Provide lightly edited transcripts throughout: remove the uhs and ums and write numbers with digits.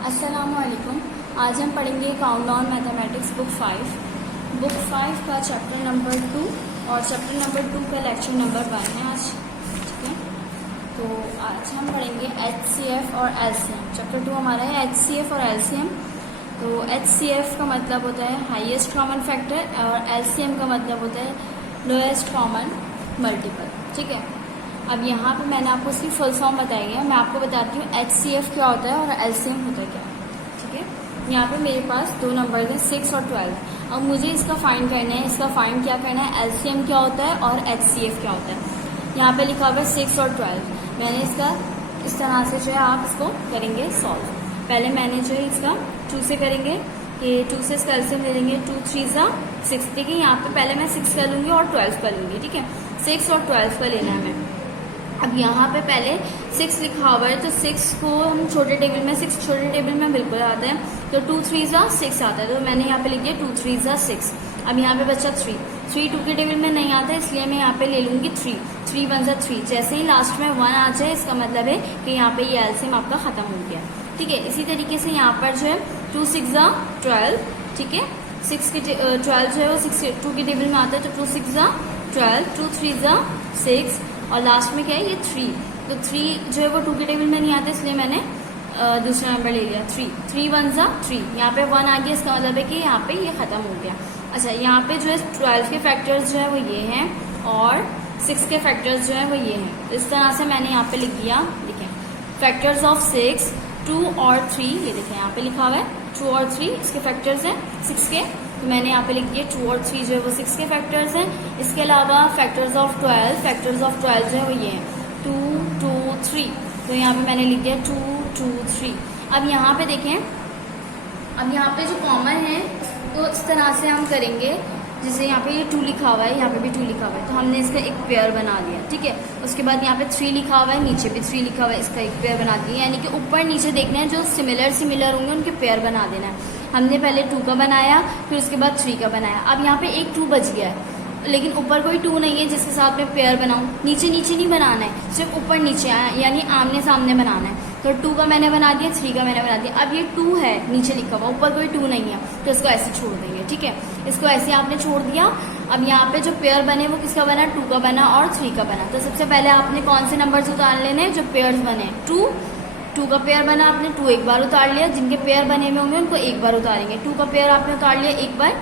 अस्सलामुअलैकुम। आज हम पढ़ेंगे काउंटडाउन मैथमेटिक्स बुक 5 का चैप्टर नंबर 2 और चैप्टर नंबर 2 का लेक्चर नंबर 1 है आज। ठीक है, तो आज हम पढ़ेंगे HCF और LCM। चैप्टर 2 हमारा है HCF और LCM। तो HCF का मतलब होता है हाईएस्ट कॉमन फैक्टर और LCM का मतलब होता है लोएस्ट कॉमन मल्टीपल। ठीक है, अब यहाँ पे मैंने आपको उसकी फुल फॉर्म बताई है। मैं आपको बताती हूँ HCF क्या होता है और LCM होता है क्या। ठीक है, यहाँ पे मेरे पास दो नंबर हैं 6 और 12। अब मुझे इसका फाइंड करना है, इसका फाइंड क्या करना है, LCM क्या होता है और HCF क्या होता है। यहाँ पे लिखा हुआ है 6 और 12। मैंने इसका इस तरह से जो है आप इसको करेंगे सॉल्व। पहले मैंने जो है इसका 2 से करेंगे कि 2 से इसका LCM ले लेंगे। 2 3 6। ठीक है, यहाँ पे पहले मैं 6 कर लूँगी और 12 कर लूँगी। ठीक है, 6 और 12 का लेना है मैं। अब यहाँ पे पहले 6 लिखा हुआ है, तो 6 को हम छोटे टेबल में 6 छोटे टेबल में बिल्कुल आता है, तो 2 3 6 आता है, तो मैंने यहाँ पे लिख दिया 2 3 6। अब यहाँ पे बचा 3 2 के टेबल में नहीं आता है, इसलिए मैं यहाँ पे ले लूँगी 3 1 3। जैसे ही लास्ट में 1 आ जाए इसका मतलब है कि यहाँ पे ये LCM आपका खत्म हो गया। ठीक है, इसी तरीके से यहाँ पर जो है 2 6 12। ठीक है, 6 के 12 जो है वो 2 के टेबल में आता है, तो 2 6 12, 2 3 6 और लास्ट में क्या है ये 3। तो 3 जो है वो 2 के टेबल में नहीं आता, इसलिए मैंने दूसरा नंबर ले लिया 3 1 3। यहाँ पे 1 आ गया, इसका मतलब है कि यहाँ पे ये खत्म हो गया। अच्छा, यहाँ पे जो है 12 के फैक्टर्स जो है वो ये हैं और 6 के फैक्टर्स जो है वो ये हैं। तो इस तरह से मैंने यहाँ पे लिख दिया। देखें, फैक्टर्स ऑफ 6 2 और 3, ये देखें यहाँ पे लिखा हुआ है 2 और 3 इसके फैक्टर्स हैं 6 के। तो मैंने यहाँ पे लिख दिया 2 और 3 जो है वो 6 के फैक्टर्स हैं। इसके अलावा फैक्टर्स ऑफ 12 जो है वो ये हैं 2 2 3। तो यहाँ पे मैंने लिख दिया 2 2 3। अब यहाँ पे देखें, अब यहाँ पे जो कॉमन है तो इस तरह से हम करेंगे, जैसे यहाँ पे ये 2 लिखा हुआ है, यहाँ पे भी 2 लिखा हुआ है, तो हमने इसका एक पेयर बना दिया। ठीक है, उसके बाद यहाँ पे 3 लिखा हुआ है, नीचे भी 3 लिखा हुआ है, इसका एक पेयर बना दिया। यानी कि ऊपर नीचे देखना है, जो सिमिलर होंगे उनके पेयर बना देना है। हमने पहले 2 का बनाया, फिर उसके बाद 3 का बनाया। अब यहाँ पे एक 2 बच गया है, लेकिन ऊपर कोई 2 नहीं है जिसके साथ मैं पेयर बनाऊं। नीचे नहीं बनाना है, सिर्फ ऊपर नीचे यानी आमने सामने बनाना है। तो 2 का मैंने बना दिया, 3 का मैंने बना दिया। अब ये 2 है नीचे लिखा हुआ, ऊपर कोई 2 नहीं है, तो इसको ऐसे छोड़ देंगे। ठीक है, इसको ऐसे आपने छोड़ दिया। अब यहाँ पे जो पेयर बने वो किसका बना, 2 का बना और 3 का बना। तो सबसे पहले आपने कौन से नंबर उतार लेने, जो पेयर्स बने। 2 का पेयर बना, आपने 2 एक बार उतार लिया। जिनके पेयर बने हुए होंगे उनको एक बार उतारेंगे। 2 का पेयर आपने उतार लिया एक बार,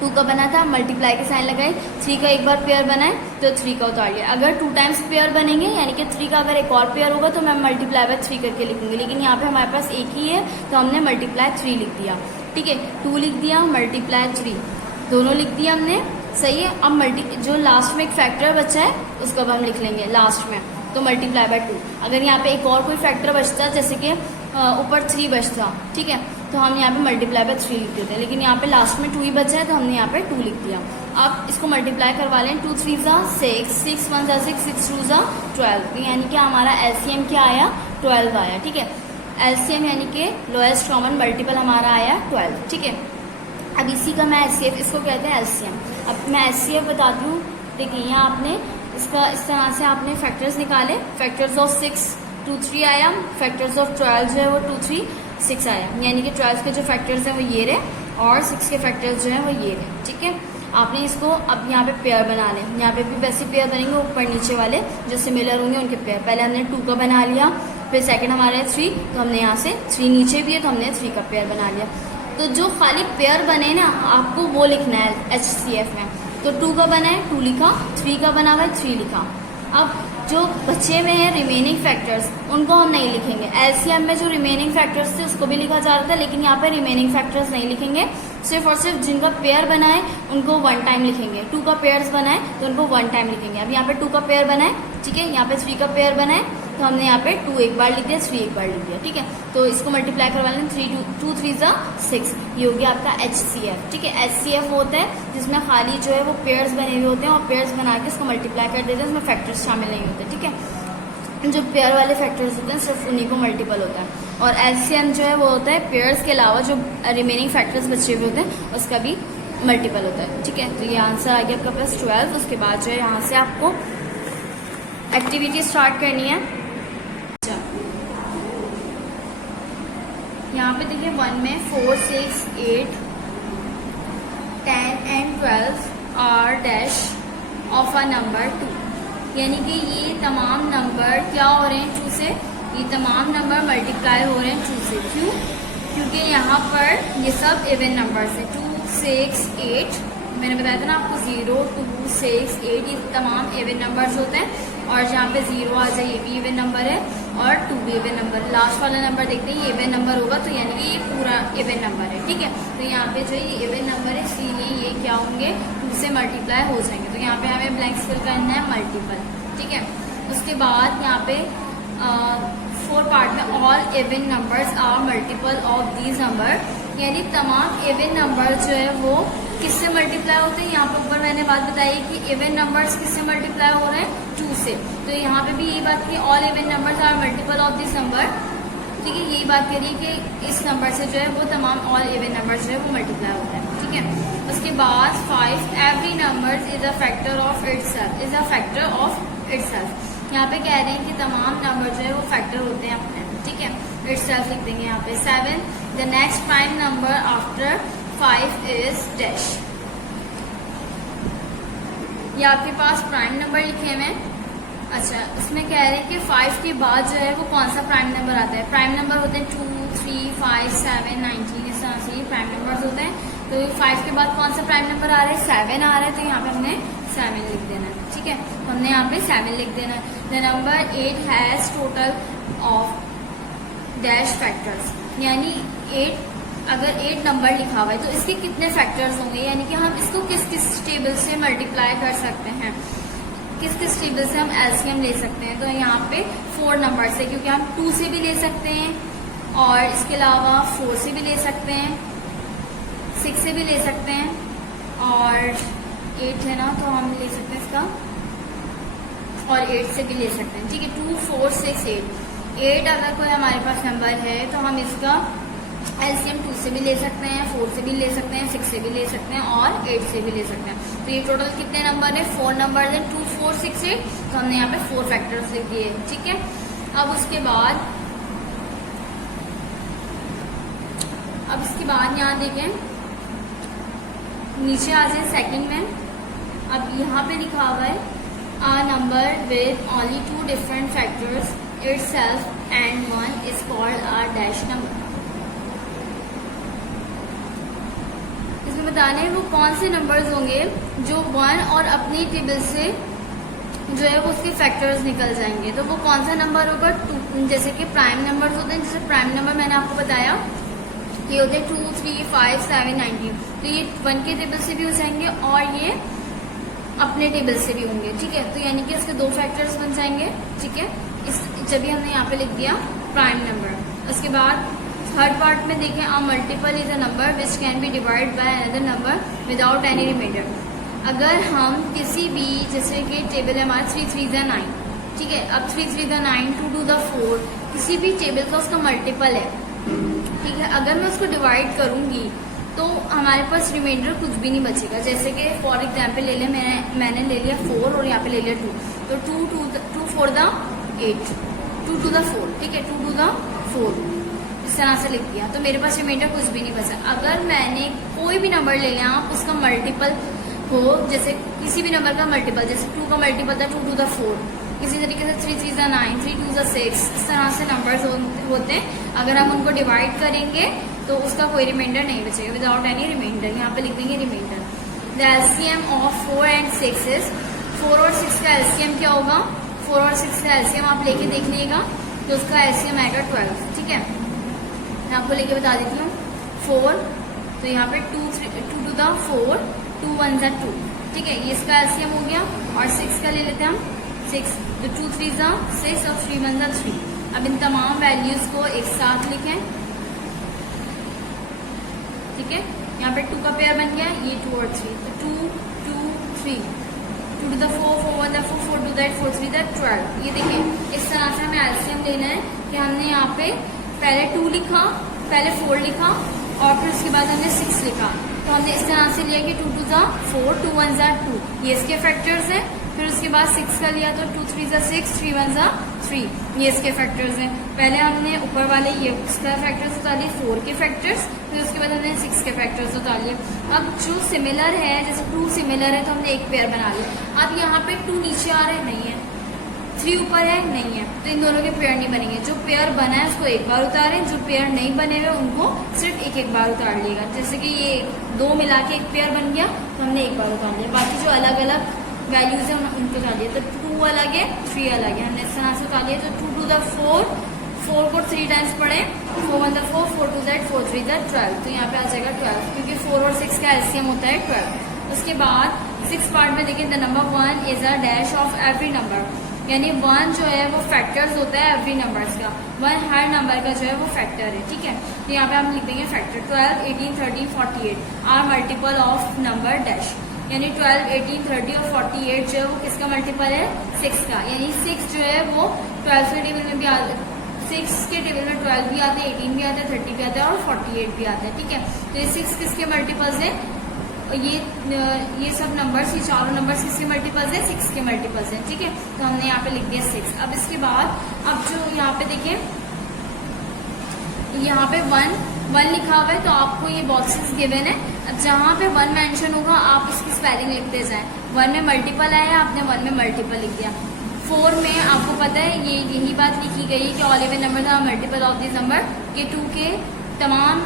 2 का बना था, मल्टीप्लाई के साइन लगाए। 3 का एक बार पेयर बनाए तो 3 का उतार लिया। अगर 2 टाइम्स पेयर बनेंगे, यानी कि 3 का अगर एक और पेयर होगा तो मैं मल्टीप्लाई बाय 3 करके लिखूंगी, लेकिन यहाँ पे हमारे पास एक ही है तो हमने मल्टीप्लाई 3 लिख दिया। ठीक है, 2 लिख दिया, मल्टीप्लाई 3 दोनों लिख दिया हमने। सही है, अब जो लास्ट में एक फैक्टर बचा है उसको अब हम लिख लेंगे लास्ट में, तो मल्टीप्लाई बाय 2। अगर यहाँ पे एक और कोई फैक्टर बचता, जैसे कि ऊपर 3 बचता, ठीक है, तो हम यहाँ पे मल्टीप्लाई बाय 3 लिख देते हैं, लेकिन यहाँ पे लास्ट में 2 ही बचा है तो हमने यहाँ पे 2 लिख दिया। अब इसको मल्टीप्लाई करवा लें। 2 3 6, 6 1 6, 6 2 12। यानी कि हमारा LCM क्या आया, 12 आया। ठीक है, LCM यानी कि लोएस्ट कॉमन मल्टीपल हमारा आया 12। ठीक है, अब इसी का मैं HCF, इसको कहते हैं LCM। अब मैं HCF बताती हूँ। देखिए, यहाँ आपने इसका इस तरह से आपने फैक्टर्स निकाले। फैक्टर्स ऑफ 6 2 3 आया, फैक्टर्स ऑफ 12 जो है वो 2 3 6 आया। यानी कि 12 के जो फैक्टर्स हैं वो ये रहे और 6 के फैक्टर्स जो हैं वो ये रहे। ठीक है, आपने इसको अब यहाँ पे पेयर बना लें। यहाँ पे भी वैसे पेयर बनेंगे, ऊपर नीचे वाले जो सिमिलर होंगे उनके पेयर। पहले हमने 2 का बना लिया, फिर सेकंड हमारा है 3, तो हमने यहाँ से 3 नीचे भी है तो हमने 3 का पेयर बना लिया। तो जो खाली पेयर बने ना, आपको वो लिखना है HCF में। तो 2 का बना है 2 लिखा, 3 का बना हुआ है 3 लिखा। अब जो बचे में है रिमेनिंग फैक्टर्स उनको हम नहीं लिखेंगे। LCM में जो रिमेनिंग फैक्टर्स थे उसको भी लिखा जा रहा था, लेकिन यहाँ पे रिमेनिंग फैक्टर्स नहीं लिखेंगे। सिर्फ और सिर्फ जिनका पेयर बना है उनको 1 टाइम लिखेंगे। 2 का पेयर्स बना है तो उनको 1 टाइम लिखेंगे। अब यहाँ पे 2 का पेयर बना है, ठीक है, यहाँ पे 3 का पेयर बना है तो हमने यहाँ पे 2 एक बार लिख दिया, 3 एक बार लिख दिया। ठीक है, तो इसको मल्टीप्लाई करवा लें। 2 3 6, ये हो गया आपका HCF। ठीक है, HCF होता है जिसमें खाली जो है वो पेयर्स बने हुए होते हैं और पेयर्स बना के इसको मल्टीप्लाई कर देते हैं, उसमें फैक्टर्स शामिल नहीं होते। ठीक है, जो पेयर वाले फैक्टर्स होते हैं सिर्फ उन्हीं को मल्टीपल होता है। और LCM जो है वो होता है पेयर्स के अलावा जो रिमेनिंग फैक्टर्स बचे हुए होते हैं उसका भी मल्टीपल होता है। ठीक है, तो ये आंसर आ गया आपका प्लस 12। उसके बाद जो है यहाँ से आपको एक्टिविटी स्टार्ट करनी है। यहाँ पे देखिए 1 में 4, 6, 8, 10 and 12 are dash of a number 2, यानी कि ये तमाम नंबर क्या हो रहे हैं 2 से, ये तमाम नंबर मल्टीप्लाई हो रहे हैं 2 से। क्यों? क्योंकि यहाँ पर ये सब इवन नंबर्स है। 2, 6, 8, मैंने बताया था ना आपको 0, 2, 6, 8 ये तमाम इवन नंबर्स होते हैं। और जहाँ पे 0 आ जाए ये भी इवन नंबर है और 2 भी इवन नंबर। लास्ट वाला नंबर देखते हैं ये इवन नंबर होगा, तो यानी कि ये पूरा इवन नंबर है, ठीक है। तो यहाँ पे जो ये इवन नंबर है इसलिए ये क्या होंगे 2 से मल्टीप्लाई हो जाएंगे। तो यहाँ पे हमें ब्लैंक फिल करना है मल्टीपल, ठीक है। उसके बाद यहाँ पे 4 पार्ट में all even numbers are multiple of these number, यानी तमाम इवन नंबर जो है वो किससे मल्टीप्लाई होते हैं। यहाँ पर ऊपर मैंने बात बताई कि इवन नंबर्स किससे मल्टीप्लाई हो रहे हैं 2 से, तो यहाँ पे भी यही बात की all even numbers are multiple of this number, ठीक है। यही बात करिए कि इस नंबर से जो है वो तमाम ऑल इवन नंबर जो है वो मल्टीप्लाई होता है, ठीक है। उसके बाद 5 every number is a factor of itself, is a factor of itself. यहाँ पे कह रहे हैं कि तमाम नंबर जो है वो फैक्टर होते हैं अपने, ठीक है। इटसेल्फ लिख देंगे यहाँ पे। 7 the next prime number after 5 is dash, ये आपके पास प्राइम नंबर लिखे हुए हैं। अच्छा, इसमें कह रहे हैं कि 5 के बाद जो है वो कौन सा प्राइम नंबर आता है। प्राइम नंबर होते हैं 2, 3, 5, 7, 19, इस तरह से प्राइम नंबर्स होते हैं। तो 5 के बाद कौन सा प्राइम नंबर आ रहा है 7 आ रहा है, तो यहाँ पे हमने 7 लिख देना है, ठीक है। हमने यहाँ पे 7 लिख देना है। The number 8 has total of dash factors, यानी 8 अगर 8 नंबर लिखा हुआ है तो इसके कितने फैक्टर्स होंगे, यानी कि हम इसको किस किस टेबल से मल्टीप्लाई कर सकते हैं, किस किस टेबल से हम एलसीएम ले सकते हैं। तो यहाँ पे 4 नंबर से, क्योंकि हम 2 से भी ले सकते हैं और इसके अलावा 4 से भी ले सकते हैं, 6 से भी ले सकते हैं और 8 है ना तो हम ले सकते हैं इसका, और 8 से भी ले सकते हैं, ठीक है। 2, 4, 6, 8 अगर कोई हमारे पास नंबर है तो हम इसका एलसीएम 2 से भी ले सकते हैं, 4 से भी ले सकते हैं, 6 से भी ले सकते हैं और 8 से भी ले सकते हैं। तो ये टोटल कितने नंबर है 4 नंबर है, 2, 4, 6, 8। तो हमने यहाँ पे 4 फैक्टर्स लिख दिए, ठीक है। अब इसके बाद यहाँ देखें नीचे आ जाए सेकंड में। अब यहाँ पे लिखा हुआ है a number with only 2 different factors itself and 1 is called a dash number। इसमें बताने हैं वो कौन से नंबर्स होंगे जो 1 और अपनी टेबल से जो है वो उसके फैक्टर्स निकल जाएंगे। तो वो कौन सा नंबर होगा 2, जैसे कि प्राइम नंबर्स होते हैं। जैसे प्राइम नंबर मैंने आपको बताया ये होते हैं 2, 3, 5, 7, 19। तो ये 1 के टेबल से भी हो जाएंगे और ये अपने टेबल से भी होंगे, ठीक है। तो यानी कि इसके 2 फैक्टर्स बन जाएंगे, ठीक है। इस जब भी हमने यहाँ पे लिख दिया प्राइम नंबर। उसके बाद थर्ड पार्ट में देखें a multiple is a number which can be divide by another number without any reminder. अगर हम किसी भी, जैसे कि टेबल है हमारा 3, 3 × 9, ठीक है। अब 3, 3 × 9, 2, 2 × 4 किसी भी टेबल का उसका मल्टीपल है, ठीक है। अगर मैं उसको डिवाइड करूंगी तो हमारे पास रिमाइंडर कुछ भी नहीं बचेगा। जैसे कि फॉर एग्जाम्पल ले लें, मैंने ले लिया 4 और यहाँ पे ले लिया 2, तो 2, 4 द 8, 2, 2 द 4, ठीक है। 2, 2 द 4 इस तरह से लिख दिया, तो मेरे पास रिमाइंडर कुछ भी नहीं बचा। अगर मैंने कोई भी नंबर ले लिया उसका मल्टीपल हो, जैसे किसी भी नंबर का मल्टीपल, जैसे 2 का मल्टीपल था 2, 2 द 4, इसी तरीके से 3, 3 × 9, 3, 2 × 6, इस तरह से नंबर्स होते हैं। अगर हम उनको डिवाइड करेंगे तो उसका कोई रिमाइंडर नहीं बचेगा, विदाउट एनी रिमाइंडर। यहाँ पे लिख देंगे reminder. The LCM of 4 and 6 is, 4 और 6 का एलसीएम क्या होगा, 4 और 6 का एलसीएम आप लेके देख लीजिएगा, तो उसका एलसीएम आएगा 12, ठीक है। मैं आपको लेके बता देती हूँ 4, तो यहाँ पे 2, 2 द 4, 2, 1 × 2, ठीक है। ये इसका एलसीएम हो गया। और 6 का ले लेते हैं हम 6, तो 2, 3 × 6 और 3, 1 × 3। अब इन तमाम वैल्यूज को एक साथ लिखें, ठीक है। यहाँ पे 2 का पेयर बन गया, ये 2 और 3, तो 2, 2, 3, 2 to the 4, 4, 1 the 4, 4 to that 4, 3 that 12। ये देखें इस तरह से हमें एलसीएम लेना है कि हमने यहाँ पे पहले 2 लिखा, पहले 4 लिखा और फिर उसके बाद हमने 6 लिखा। तो हमने इस तरह से लिया कि 2, 2 × 4, 2, 1 × 2, ये इसके फैक्टर्स हैं। फिर उसके बाद 6 का लिया तो 2 3 ज़ा 6, 3 1 ज़ा 3, ये इसके फैक्टर्स हैं। पहले हमने ऊपर वाले ये इसका फैक्टर्स उतार लिए 4 के फैक्टर्स, फिर उसके बाद हमने 6 के फैक्टर्स उतार लिए। अब जो सिमिलर है, जैसे 2 सिमिलर है तो हमने एक पेयर बना लिया। अब यहाँ पे 2 नीचे आ रहा है, नहीं है, 3 ऊपर है, नहीं है, तो इन दोनों के पेयर नहीं बनेंगे। जो पेयर बना है उसको एक बार उतारें, जो पेयर नहीं बने हुए उनको सिर्फ एक एक बार उतार लिएगा। जैसे कि ये 2 मिला के एक पेयर बन गया तो हमने एक बार उतार लिया, बाकी जो अलग अलग वैल्यूज है उनको उतार लिया। तो 2 अलग है, 3 अलग है, हमने इस तरह से उतार लिया। तो 2 2 × 4, 4 को 3 टाइम्स पढ़े, 4 1 × 4, 4 2 × 4 3 × 12, तो यहाँ पे आ जाएगा 12, क्योंकि 4 और 6 का एलसीएम होता है 12। उसके बाद 6 पार्ट में देखिए, the number 1 is a dash of every number, यानी 1 जो है वो फैक्टर्स होता है एवरी नंबर्स का, 1 हर नंबर का जो है वो फैक्टर है, ठीक है। तो यहाँ पे हम लिख देंगे factor 12 18 30 48 are multiple of number dash, यानी 12 18 30 और 48 जो है वो किसका मल्टीपल है, 6 का, यानी 6 जो है वो 12 के टेबल में भी आ 6 के टेबल में 12 भी आता है, 18 भी आता है, 30 भी आता है और 48 भी आता है, ठीक है। तो ये 6 किसके मल्टीपल्स है, ये सब नंबर्स, ये चारों नंबर्स किसके मल्टीपल्स है, 6 के मल्टीपल्स है, ठीक है। तो हमने यहाँ पे लिख दिया 6। अब इसके बाद अब जो यहाँ पे देखिए, यहाँ पे 1 लिखा हुआ है, तो आपको ये बॉक्सेस गिवन है, जहाँ पे 1 मेंशन होगा आप इसकी स्पेलिंग लिखते जाएं। 1 में मल्टीपल आया, आपने 1 में मल्टीपल लिख दिया। 4 में आपको पता है ये यही बात लिखी गई कि ऑल इवन नंबर था मल्टीपल ऑफ दिस नंबर, के 2 के तमाम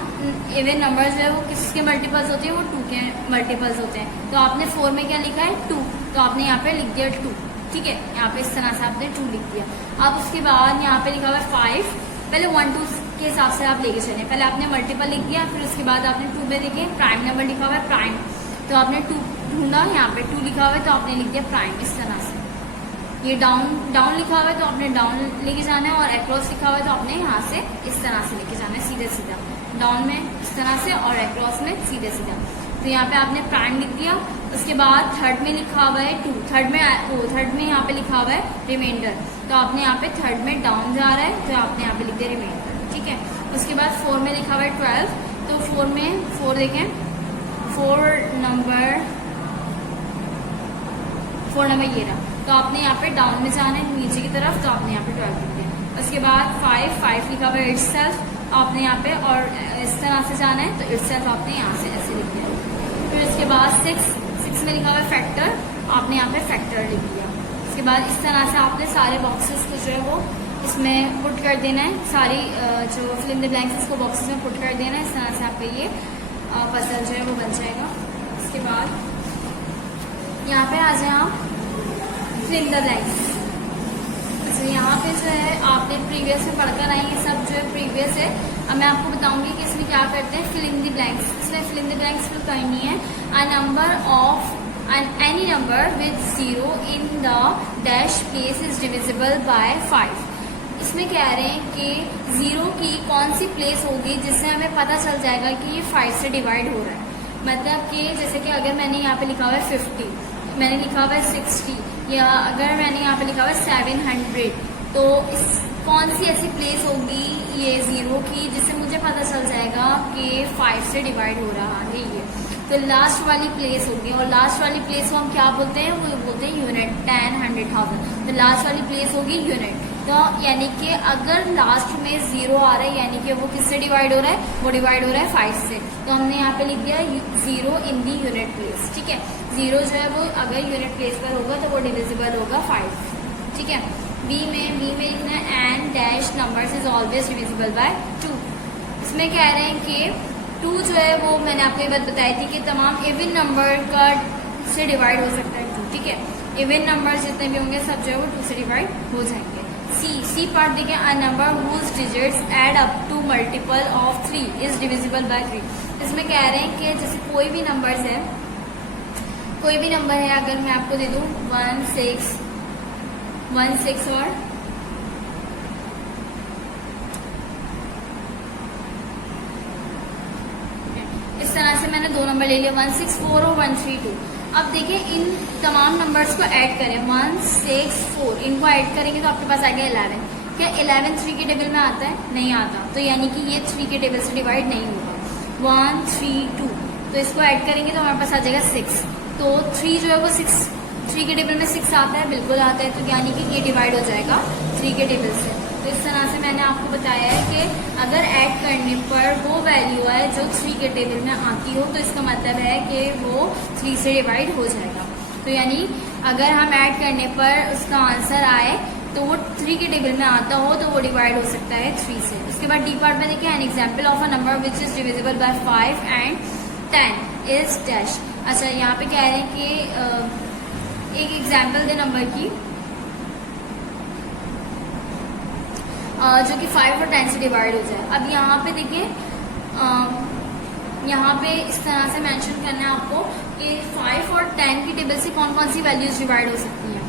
इवन नंबर जो है वो किसके मल्टीपल्स होते हैं, वो 2 के मल्टीपल्स होते हैं। तो आपने 4 में क्या लिखा है, 2, तो आपने यहाँ पे लिख दिया 2, ठीक है। यहाँ पे इस तरह से आपने 2 लिख दिया। अब उसके बाद यहाँ पे लिखा हुआ है 5, पहले 1 2 के हिसाब से आप लेके चलें, पहले आपने मल्टीपल लिख दिया, फिर उसके बाद आपने 2 में देखिए प्राइम नंबर लिखा हुआ है प्राइम, तो आपने 2 ढूंढा, यहाँ पे 2 लिखा हुआ है तो आपने लिख दिया प्राइम, इस तरह से। ये डाउन लिखा हुआ है तो आपने डाउन लेके जाना है, और अक्रॉस लिखा हुआ है तो आपने यहाँ से इस तरह से लेके जाना है, सीधे सीधा, डाउन में इस तरह से और अक्रॉस में सीधे सीधा। तो यहाँ पे आपने प्राइम लिख दिया। उसके बाद 3rd में लिखा हुआ है 2, 3rd में यहाँ पे लिखा हुआ है रिमाइंडर, तो आपने यहाँ पे 3rd में डाउन जा रहा है तो आपने यहाँ पे लिख दिया रिमाइंडर, ठीक है। उसके बाद 4 में लिखा हुआ है 12, तो 4 में 4 देखें, 4 नंबर ये रहा, तो आपने यहाँ पे डाउन में जाना है नीचे की तरफ, तो आपने यहाँ पे 12 लिख दिया। उसके बाद 5 लिखा हुआ है इटसेल्फ, आपने यहाँ पे और इस तरह से जाना है, तो इटसेल्फ आपने यहाँ से ऐसे लिख दिया। फिर उसके बाद 6 में लिखा हुआ है फैक्टर, आपने यहाँ पे फैक्टर लिख दिया। उसके बाद इस तरह से आपने सारे बॉक्सेस को जो है वो इसमें पुट कर देना है, सारी जो फिल इन द ब्लैंक्स को बॉक्सेस में पुट कर देना है। इस तरह से आपका ये पजल जो है वो बन जाएगा। उसके बाद यहाँ पे आ जाए आप फिल इन द ब्लैंक्स। तो यहाँ पे जो है आपने प्रीवियस में पढ़कर आई, ये सब जो है प्रीवियस है। अब मैं आपको बताऊंगी कि इसमें क्या करते हैं, फिल इन द ब्लैंक्स। इसमें fill in the blanks fill करनी है, a number of any number with 0 in the dash place is divisible by 5। इसमें कह रहे हैं कि 0 की कौन सी प्लेस होगी जिससे हमें पता चल जाएगा कि ये 5 से डिवाइड हो रहा है। मतलब कि जैसे कि अगर मैंने यहाँ पे लिखा हुआ है 50, मैंने लिखा हुआ है 60, या अगर मैंने यहाँ पे लिखा हुआ है 700, तो इस कौन सी ऐसी प्लेस होगी ये 0 की जिससे मुझे पता चल जाएगा कि 5 से डिवाइड हो रहा है ये, तो लास्ट वाली प्लेस होगी। और लास्ट वाली प्लेस को हम क्या बोलते हैं, वो बोलते हैं यूनिट, 10, 100, 1000। तो लास्ट वाली प्लेस होगी यूनिट। तो यानी कि अगर लास्ट में 0 आ रहा है यानी कि वो किससे डिवाइड हो रहा है, वो डिवाइड हो रहा है 5 से। तो हमने यहाँ पे लिख दिया 0 इन दी यूनिट प्लेस, ठीक है। 0 जो है वो अगर यूनिट प्लेस पर होगा तो वो डिविजिबल होगा 5, ठीक है। बी में लिखना है and dash numbers is always divisible by 2। इसमें कह रहे हैं कि 2 जो है वो मैंने आपको ये बात बताई थी कि तमाम इवन नंबर का से डिवाइड हो सकता है 2, ठीक है। इवन नंबर जितने भी होंगे सब जो है वो 2 से डिवाइड हो जाएंगे। सी पार्ट देखिए, a number whose digits add up to multiple of 3 is divisible by 3। इसमें कह रहे हैं कि जैसे कोई भी नंबर है, कोई भी नंबर है, अगर मैं आपको दे दूं 1 6 और इस तरह से मैंने 2 नंबर ले लिया, 164 और 132। अब देखिए इन तमाम नंबर्स को ऐड करें, 164 इनको ऐड करेंगे तो आपके पास आ गया 11। क्या 11 3 के टेबल में आता है? नहीं आता, तो यानी कि ये 3 के टेबल से डिवाइड नहीं होगा। 1 3 2, तो इसको ऐड करेंगे तो हमारे पास आ जाएगा 6। तो 3 जो है वो 6 3 के टेबल में 6 आता है, बिल्कुल आता है, तो यानी कि ये डिवाइड हो जाएगा 3 के टेबल से। तो इस तरह से मैंने आपको बताया है कि अगर ऐड करने पर वो वैल्यू आए जो 3 के टेबल में आती हो, तो इसका मतलब है कि वो 3 से डिवाइड हो जाएगा। तो यानी अगर हम ऐड करने पर उसका आंसर आए तो वो 3 के टेबल में आता हो तो वो डिवाइड हो सकता है 3 से। उसके बाद डी पार्ट में देखिए, an example of a number which is divisible by 5 and 10 is dash. अच्छा, यहाँ पे कह रहे हैं कि एक एग्जाम्पल दे नंबर की जो कि 5 और 10 से डिवाइड हो जाए। अब यहाँ पे देखिए, यहाँ पे इस तरह से मेंशन करना है आपको कि 5 और 10 की टेबल से कौन कौन सी वैल्यूज डिवाइड हो सकती हैं।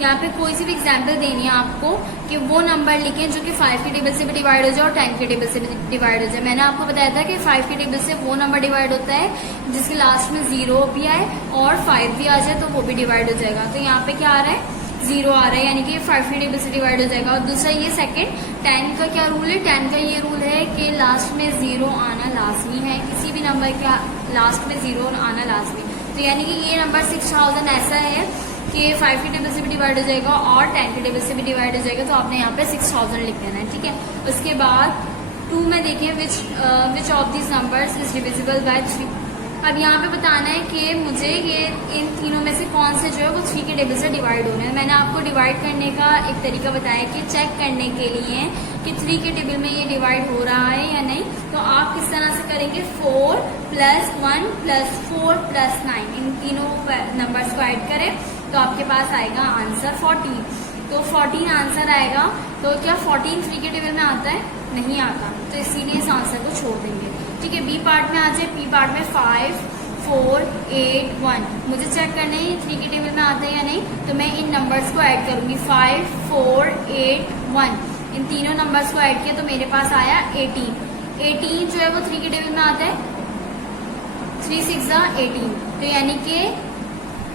यहाँ पे कोई सी भी एग्जाम्पल देनी है आपको कि वो नंबर लिखें जो कि 5 की टेबल से भी डिवाइड हो जाए और 10 की टेबल से भी डिवाइड हो जाए। मैंने आपको बताया था कि 5 की टेबल से वो नंबर डिवाइड होता है जिसके लास्ट में 0 भी आए और 5 भी आ जाए, तो वो भी डिवाइड हो जाएगा। तो यहाँ पे क्या आ रहा है, 0 आ रहा है, यानी कि 5 की टेबल से डिवाइड हो जाएगा। और दूसरा ये सेकंड 10 का क्या रूल है, 10 का ये रूल है कि लास्ट में 0 आना लाजमी है, किसी भी नंबर का लास्ट में 0 आना लाजमी। तो यानी कि ये नंबर 6000 ऐसा है कि 5 की टेबल से भी डिवाइड हो जाएगा और 10 की टेबल से भी डिवाइड हो जाएगा, तो आपने यहाँ पे 6000 लिख देना है, ठीक है। उसके बाद 2 में देखिए, विच of this numbers is divisible by 3। अब यहाँ पे बताना है कि मुझे ये इन तीनों में से कौन से जो है वो 3 के टेबल से डिवाइड हो रहे हैं। मैंने आपको डिवाइड करने का एक तरीका बताया कि चेक करने के लिए कि 3 के टेबल में ये डिवाइड हो रहा है या नहीं, तो आप किस तरह से करेंगे, 4 + 1 + 4 + 9 इन तीनों नंबर्स को ऐड करें तो आपके पास आएगा आंसर 14। तो 14 आंसर आएगा। तो क्या 14 3 के टेबल में आता है, नहीं आता, तो इसीलिए इस आंसर को छोड़ देंगे, ठीक है। बी पार्ट में आ जाए, बी पार्ट में 5 4 8 1 मुझे चेक करना है 3 के टेबल में आता है या नहीं, तो मैं इन नंबर्स को ऐड करूंगी। 5 4 8 1 इन तीनों नंबर्स को ऐड किया तो मेरे पास आया 18। 18 जो है वो 3 के टेबल में आता है, 3 6 18, तो यानी कि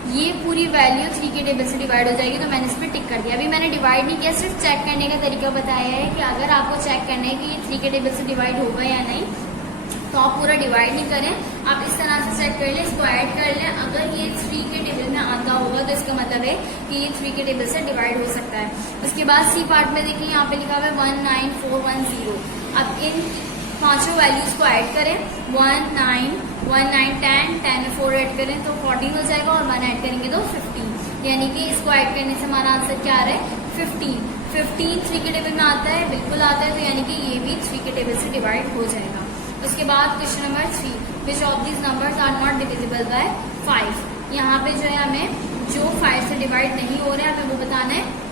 ये पूरी वैल्यू 3 के टेबल से डिवाइड हो जाएगी। तो मैंने इस पर टिक कर दिया। अभी मैंने डिवाइड नहीं किया, सिर्फ चेक करने का तरीका बताया है कि अगर आपको चेक करना है कि ये 3 के टेबल से डिवाइड होगा या नहीं, तो आप पूरा डिवाइड नहीं करें, आप इस तरह से चेक कर लें, इसको ऐड कर लें। अगर ये 3 के टेबल में आता होगा तो इसका मतलब है कि ये 3 के टेबल से डिवाइड हो सकता है। उसके बाद सी पार्ट में देखिए, यहाँ पे लिखा हुआ है 19410। अब इन पांचों वैल्यूज को ऐड करें, 1 9 1 9 10 10 में 4 ऐड करें तो 14 हो जाएगा और 1 ऐड करेंगे तो 15, यानी कि इसको ऐड करने से हमारा आंसर क्या आ रहा है, 15। 15 3 के टेबल में आता है, बिल्कुल आता है, तो यानी कि ये भी 3 के टेबल से डिवाइड हो जाएगा। उसके बाद question number 3, which of this numbers are not divisible by 5। यहाँ पे जो है हमें जो 5 से डिवाइड नहीं हो रहे हैं हमें वो बताना है।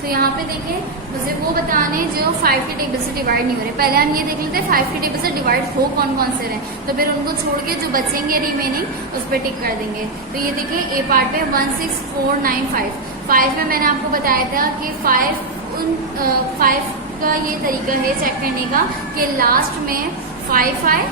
तो यहाँ पे देखिए, मुझे वो बताने जो 5 के टेबल से डिवाइड नहीं हो रहे। पहले हम ये देख लेते हैं 5 के टेबल से डिवाइड हो कौन कौन से रहे, तो फिर उनको छोड़ के जो बचेंगे रिमेनिंग उस पर टिक कर देंगे। तो ये देखिए, ए पार्ट पे 1 6 4 9 5। 5 में मैंने आपको बताया था कि 5 का ये तरीका है चेक करने का कि लास्ट में 5 आए,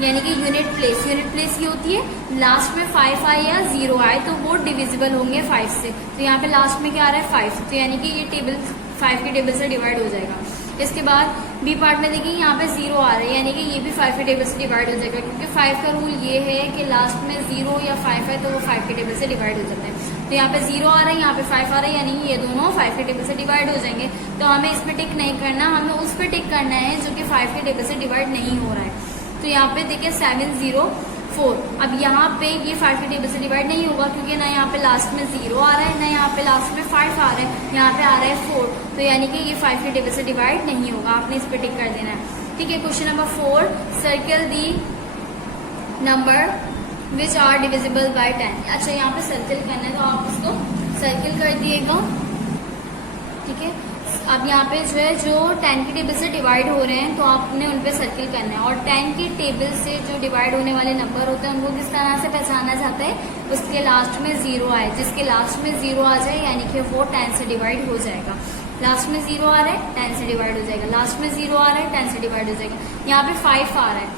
यानी कि यूनिट प्लेस ये होती है, लास्ट में 5 आए या 0 आए तो वो डिविजिबल होंगे 5 से। तो यहाँ पे लास्ट में क्या आ रहा है, 5, तो यानी कि ये टेबल 5 के टेबल से डिवाइड हो जाएगा। इसके बाद बी पार्ट में देखिए, यहाँ पे 0 आ रहा है, यानी कि ये भी 5 के टेबल से डिवाइड हो जाएगा, क्योंकि 5 का रूल ये है कि लास्ट में 0 या 5 है तो वो 5 के टेबल से डिवाइड हो जाता है। तो यहाँ पे 0 आ रहा है, यहाँ पे 5 आ रहा है, यानी ये दोनों 5 के टेबल से डिवाइड हो जाएंगे। तो हमें इस पर टिक नहीं करना, हमें उस पर टिक करना है जो कि 5 के टेबल से डिवाइड नहीं हो रहा है। तो यहाँ पे देखिए 7 0 4। अब यहाँ पे ये 5 के टेबल से डिवाइड नहीं होगा, क्योंकि ना यहाँ पे लास्ट में 0 आ रहा है, ना यहाँ पे लास्ट में 5 आ रहा है, यहाँ पे आ रहा है 4, तो यानी कि ये 5 के टेबल से डिवाइड नहीं होगा, आपने इस पर टिक कर देना है, ठीक है। Question number 4, circle the number which are divisible by 10। अच्छा, यहाँ पे सर्कल करना है तो आप इसको सर्कल कर दिएगा, ठीक है। अब यहाँ पे जो है जो 10 के टेबल से डिवाइड हो रहे हैं तो आपने उन पे सर्कल करना है, और 10 के टेबल से जो डिवाइड होने वाले नंबर होते हैं उनको किस तरह से पहचाना जाता है, उसके लास्ट में 0 आए, जिसके लास्ट में 0 आ जाए यानी कि वो 10 से डिवाइड हो जाएगा। लास्ट में 0 आ रहा है, 10 से डिवाइड हो जाएगा, लास्ट में 0 आ रहा है, 10 से डिवाइड हो जाएगा। यहाँ पे 5 आ रहा है,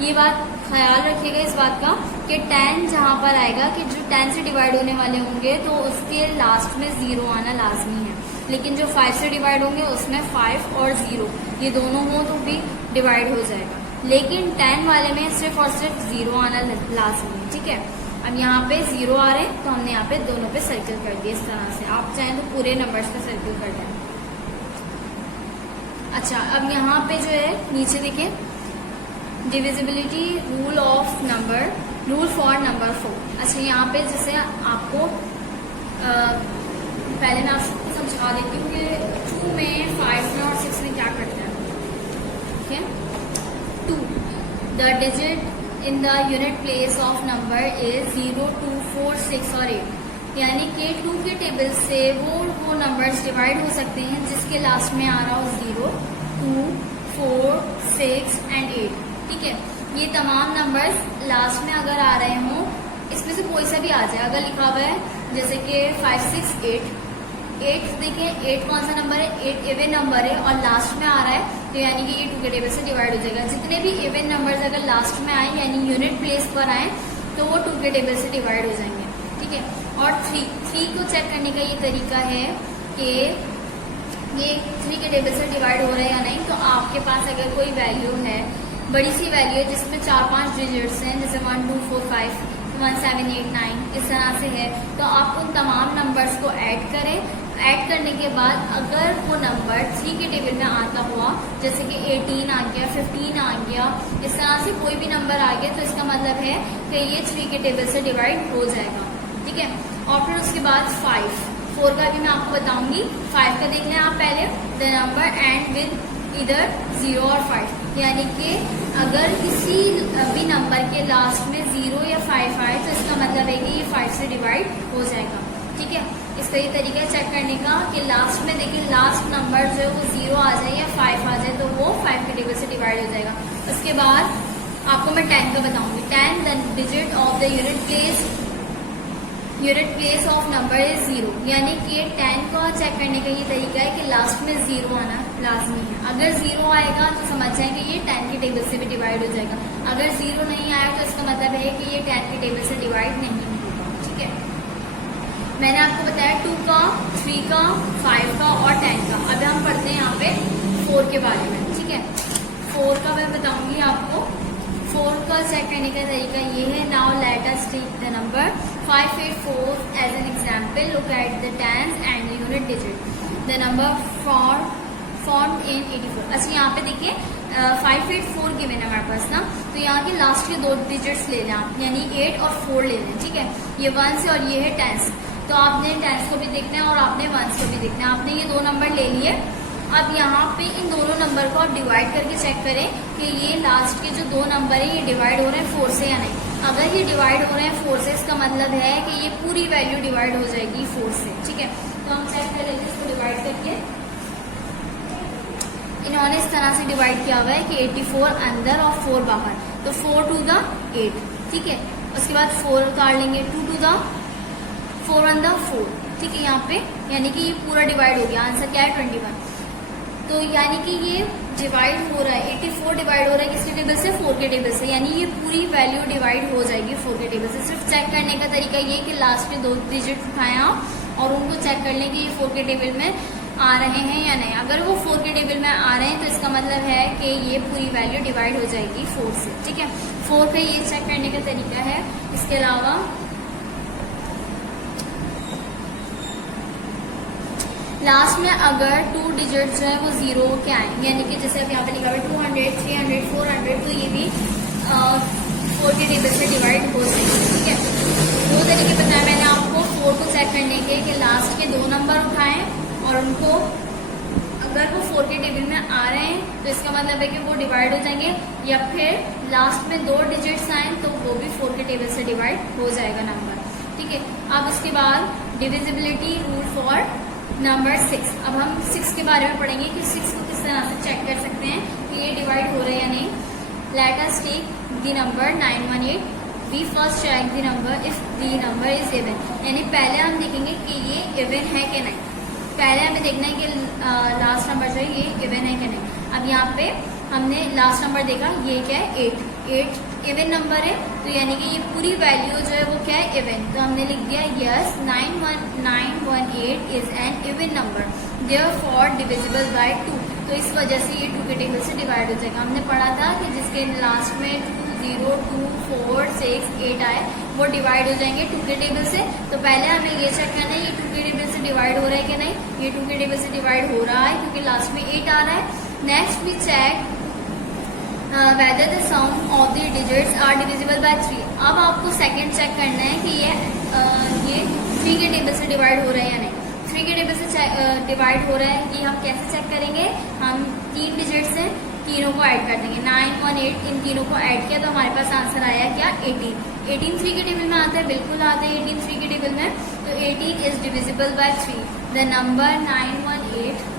ये बात ख्याल रखिएगा इस बात का कि 10 जहाँ पर आएगा कि जो 10 से डिवाइड होने वाले होंगे तो उसके लास्ट में 0 आना लाजमी है, लेकिन जो 5 से डिवाइड होंगे उसमें 5 और 0 ये दोनों हो तो भी डिवाइड हो जाएगा। लेकिन 10 वाले में सिर्फ और सिर्फ 0 आना लाजमी है, ठीक है। अब यहाँ पे 0 आ रहे हैं तो हमने यहाँ पे दोनों पे सर्कल कर दिया इस तरह से। आप चाहें तो पूरे नंबर्स पे सर्कल कर दें। अच्छा, अब यहाँ पे जो है नीचे देखिए, divisibility rule of number, rule for number 4। अच्छा, यहाँ पे जैसे आपको पहले मैं आपको समझा देती हूँ कि 2 में, 5 में और 6 में क्या करते हैं, ठीक है। 2, the digit in the unit place of number is 0, 2, 4, 6 और 8। यानी कि 2 के टेबल से वो नंबर्स डिवाइड हो सकते हैं जिसके लास्ट में आ रहा हो 0, 2, 4, 6 एंड 8, ठीक है। ये तमाम नंबर्स लास्ट में अगर आ रहे हों, इसमें से कोई सा भी आ जाए, अगर लिखा हुआ है जैसे कि 5, 6, 8 देखिए 8 कौन सा नंबर है, 8 इवन नंबर है और लास्ट में आ रहा है, तो यानी कि ये 2 के टेबल से डिवाइड हो जाएगा। जितने भी इवन नंबर्स अगर लास्ट में आए यानी यूनिट प्लेस पर आए तो वो 2 के टेबल से डिवाइड हो जाएंगे, ठीक है। और 3 को चेक करने का ये तरीका है कि ये 3 के टेबल से डिवाइड हो रहा है या नहीं। तो आपके पास अगर कोई वैल्यू है, बड़ी सी वैल्यू है जिसमें 4-5 डिजिट्स हैं, जैसे 1, 2, 4, 5, 1, 7, 8, 9 इस तरह से है, तो आप उन तमाम नंबर्स को ऐड करें। ऐड करने के बाद अगर वो नंबर 3 के टेबल में आता हुआ, जैसे कि 18 आ गया, 15 आ गया, इस तरह से कोई भी नंबर आ गया, तो इसका मतलब है कि ये 3 के टेबल से डिवाइड हो जाएगा, ठीक है। और फिर उसके बाद 4 का भी मैं आपको बताऊंगी। 5 का देख लें आप पहले, द नंबर एंड विद इधर 0 और 5, यानी कि अगर किसी भी नंबर के लास्ट में 0 या 5 आए तो इसका मतलब है कि ये 5 से डिवाइड हो जाएगा, ठीक है। इसका ये तरीका है चेक करने का कि लास्ट में देखिए, लास्ट नंबर जो है वो 0 आ जाए या 5 आ जाए तो वो 5 के टेबल से डिवाइड हो जाएगा। उसके बाद आपको मैं 10 का बताऊंगी। 10, the digit of the unit place of number is 0, यानी कि 10 को चेक करने का ये तरीका है कि लास्ट में 0 आना लाजमी है। अगर 0 आएगा तो समझ जाए कि ये 10 के टेबल से भी डिवाइड हो जाएगा। अगर 0 नहीं आया तो इसका मतलब है कि ये 10 के टेबल से डिवाइड नहीं होगा, ठीक है। मैंने आपको बताया 2 का, 3 का, 5 का और 10 का। अब हम पढ़ते हैं यहाँ पे 4 के बारे में, ठीक है। 4 का मैं बताऊंगी आपको। 4 का चेक करने का तरीका ये है। Now let us take the number 5, 8, 4 as an example. Look at the tens and unit digit. The number formed in 84। अच्छा, यहाँ पे देखिए 5, 8, 4 गिवन है हमारे पास ना, तो यहाँ के लास्ट के 2 डिजिट्स ले लें आप, यानी 8 और 4 ले लें, ठीक है। ये 1 से और ये है 10, तो आपने 10 को भी देखना है और आपने 1 को भी देखना है। आपने ये 2 नंबर ले लिए। अब यहाँ पे इन दोनों नंबर को आप डिवाइड करके चेक करें कि ये लास्ट के जो 2 नंबर है ये डिवाइड हो रहे हैं 4 से या नहीं। अगर ये डिवाइड हो रहे हैं 4 से, इसका मतलब है कि ये पूरी वैल्यू डिवाइड हो जाएगी 4 से, ठीक है। तो हम चेक कर लेते हैं इसको डिवाइड करके। इन्होंने इस तरह से डिवाइड किया हुआ है कि 84 अंदर और 4 बाहर, तो 4 to the 8, ठीक है। उसके बाद 4 उतार लेंगे, 2 to the 4 1 the 4, ठीक है। यहाँ पे यानी कि ये पूरा डिवाइड हो गया। आंसर क्या है 21। तो यानी कि ये डिवाइड हो रहा है, 84 डिवाइड हो रहा है किसके टेबल से, 4 के टेबल से, यानी ये पूरी वैल्यू डिवाइड हो जाएगी 4 के टेबल से। सिर्फ चेक करने का तरीका ये कि लास्ट के 2 डिजिट उठाएं आप और उनको चेक कर लें कि ये 4 के टेबल में आ रहे हैं या नहीं। अगर वो 4 के टेबल में आ रहे हैं तो इसका मतलब है कि ये पूरी वैल्यू डिवाइड हो जाएगी 4 से, ठीक है। 4 का ये चेक करने का तरीका है। इसके अलावा लास्ट में अगर 2 डिजिट जो है वो 0 के आएंगे, यानी कि जैसे अब यहाँ पे लिखा हुआ है 200, 300, 400, तो ये भी 4 के टेबल से डिवाइड हो जाएंगे, ठीक है। 2 तरीके बताए मैंने आपको 4 को चेक करने के कि लास्ट के 2 नंबर उठाएं और उनको अगर वो 4 के टेबल में आ रहे हैं तो इसका मतलब है कि वो डिवाइड हो जाएंगे, या फिर लास्ट में 2 डिजिट्स आए तो वो भी 4 के टेबल से डिवाइड हो जाएगा नंबर, ठीक है। अब उसके बाद डिविजिबिलिटी रूल फॉर नंबर 6। अब हम 6 के बारे में पढ़ेंगे कि 6 को किस तरह से चेक कर सकते हैं कि ये डिवाइड हो रहा है या नहीं। Let us take the number 918। We first check the number if the number is even, यानी पहले हम देखेंगे कि ये इवन है कि नहीं। पहले हमें देखना है कि लास्ट नंबर जो है ये इवन है कि नहीं। अब यहाँ पे हमने लास्ट नंबर देखा, ये क्या है 8 इवन नंबर है, तो यानी कि ये पूरी वैल्यू जो है वो क्या है इवन। तो हमने लिख दिया yes 918 is an even number, therefore divisible by 2। तो इस वजह से ये 2 के टेबल से डिवाइड हो जाएगा। हमने पढ़ा था कि जिसके लास्ट में 2, 0, 2, 4, 6, 8 आए वो डिवाइड हो जाएंगे 2 के टेबल से। तो पहले हमें ये चेक करना है ये 2 के टेबल से डिवाइड हो रहा है कि नहीं। ये 2 के टेबल से डिवाइड हो रहा है क्योंकि लास्ट में 8 आ रहा है। Next we check whether the sum of the digits are divisible by 3। अब आपको सेकंड चेक करना है कि ये 3 के टेबल से डिवाइड हो रहा है या नहीं। 3 के टेबल से डिवाइड हो रहा है, ये हम कैसे चेक करेंगे। हम 3 डिजिट्स हैं, तीनों को ऐड कर देंगे, 9, 1, 8, इन तीनों को ऐड किया तो हमारे पास आंसर आया क्या 18। 18 3 के टेबल में आता है, बिल्कुल आता है 18 3 के टेबल में। तो 18 is divisible by 3। The number 918।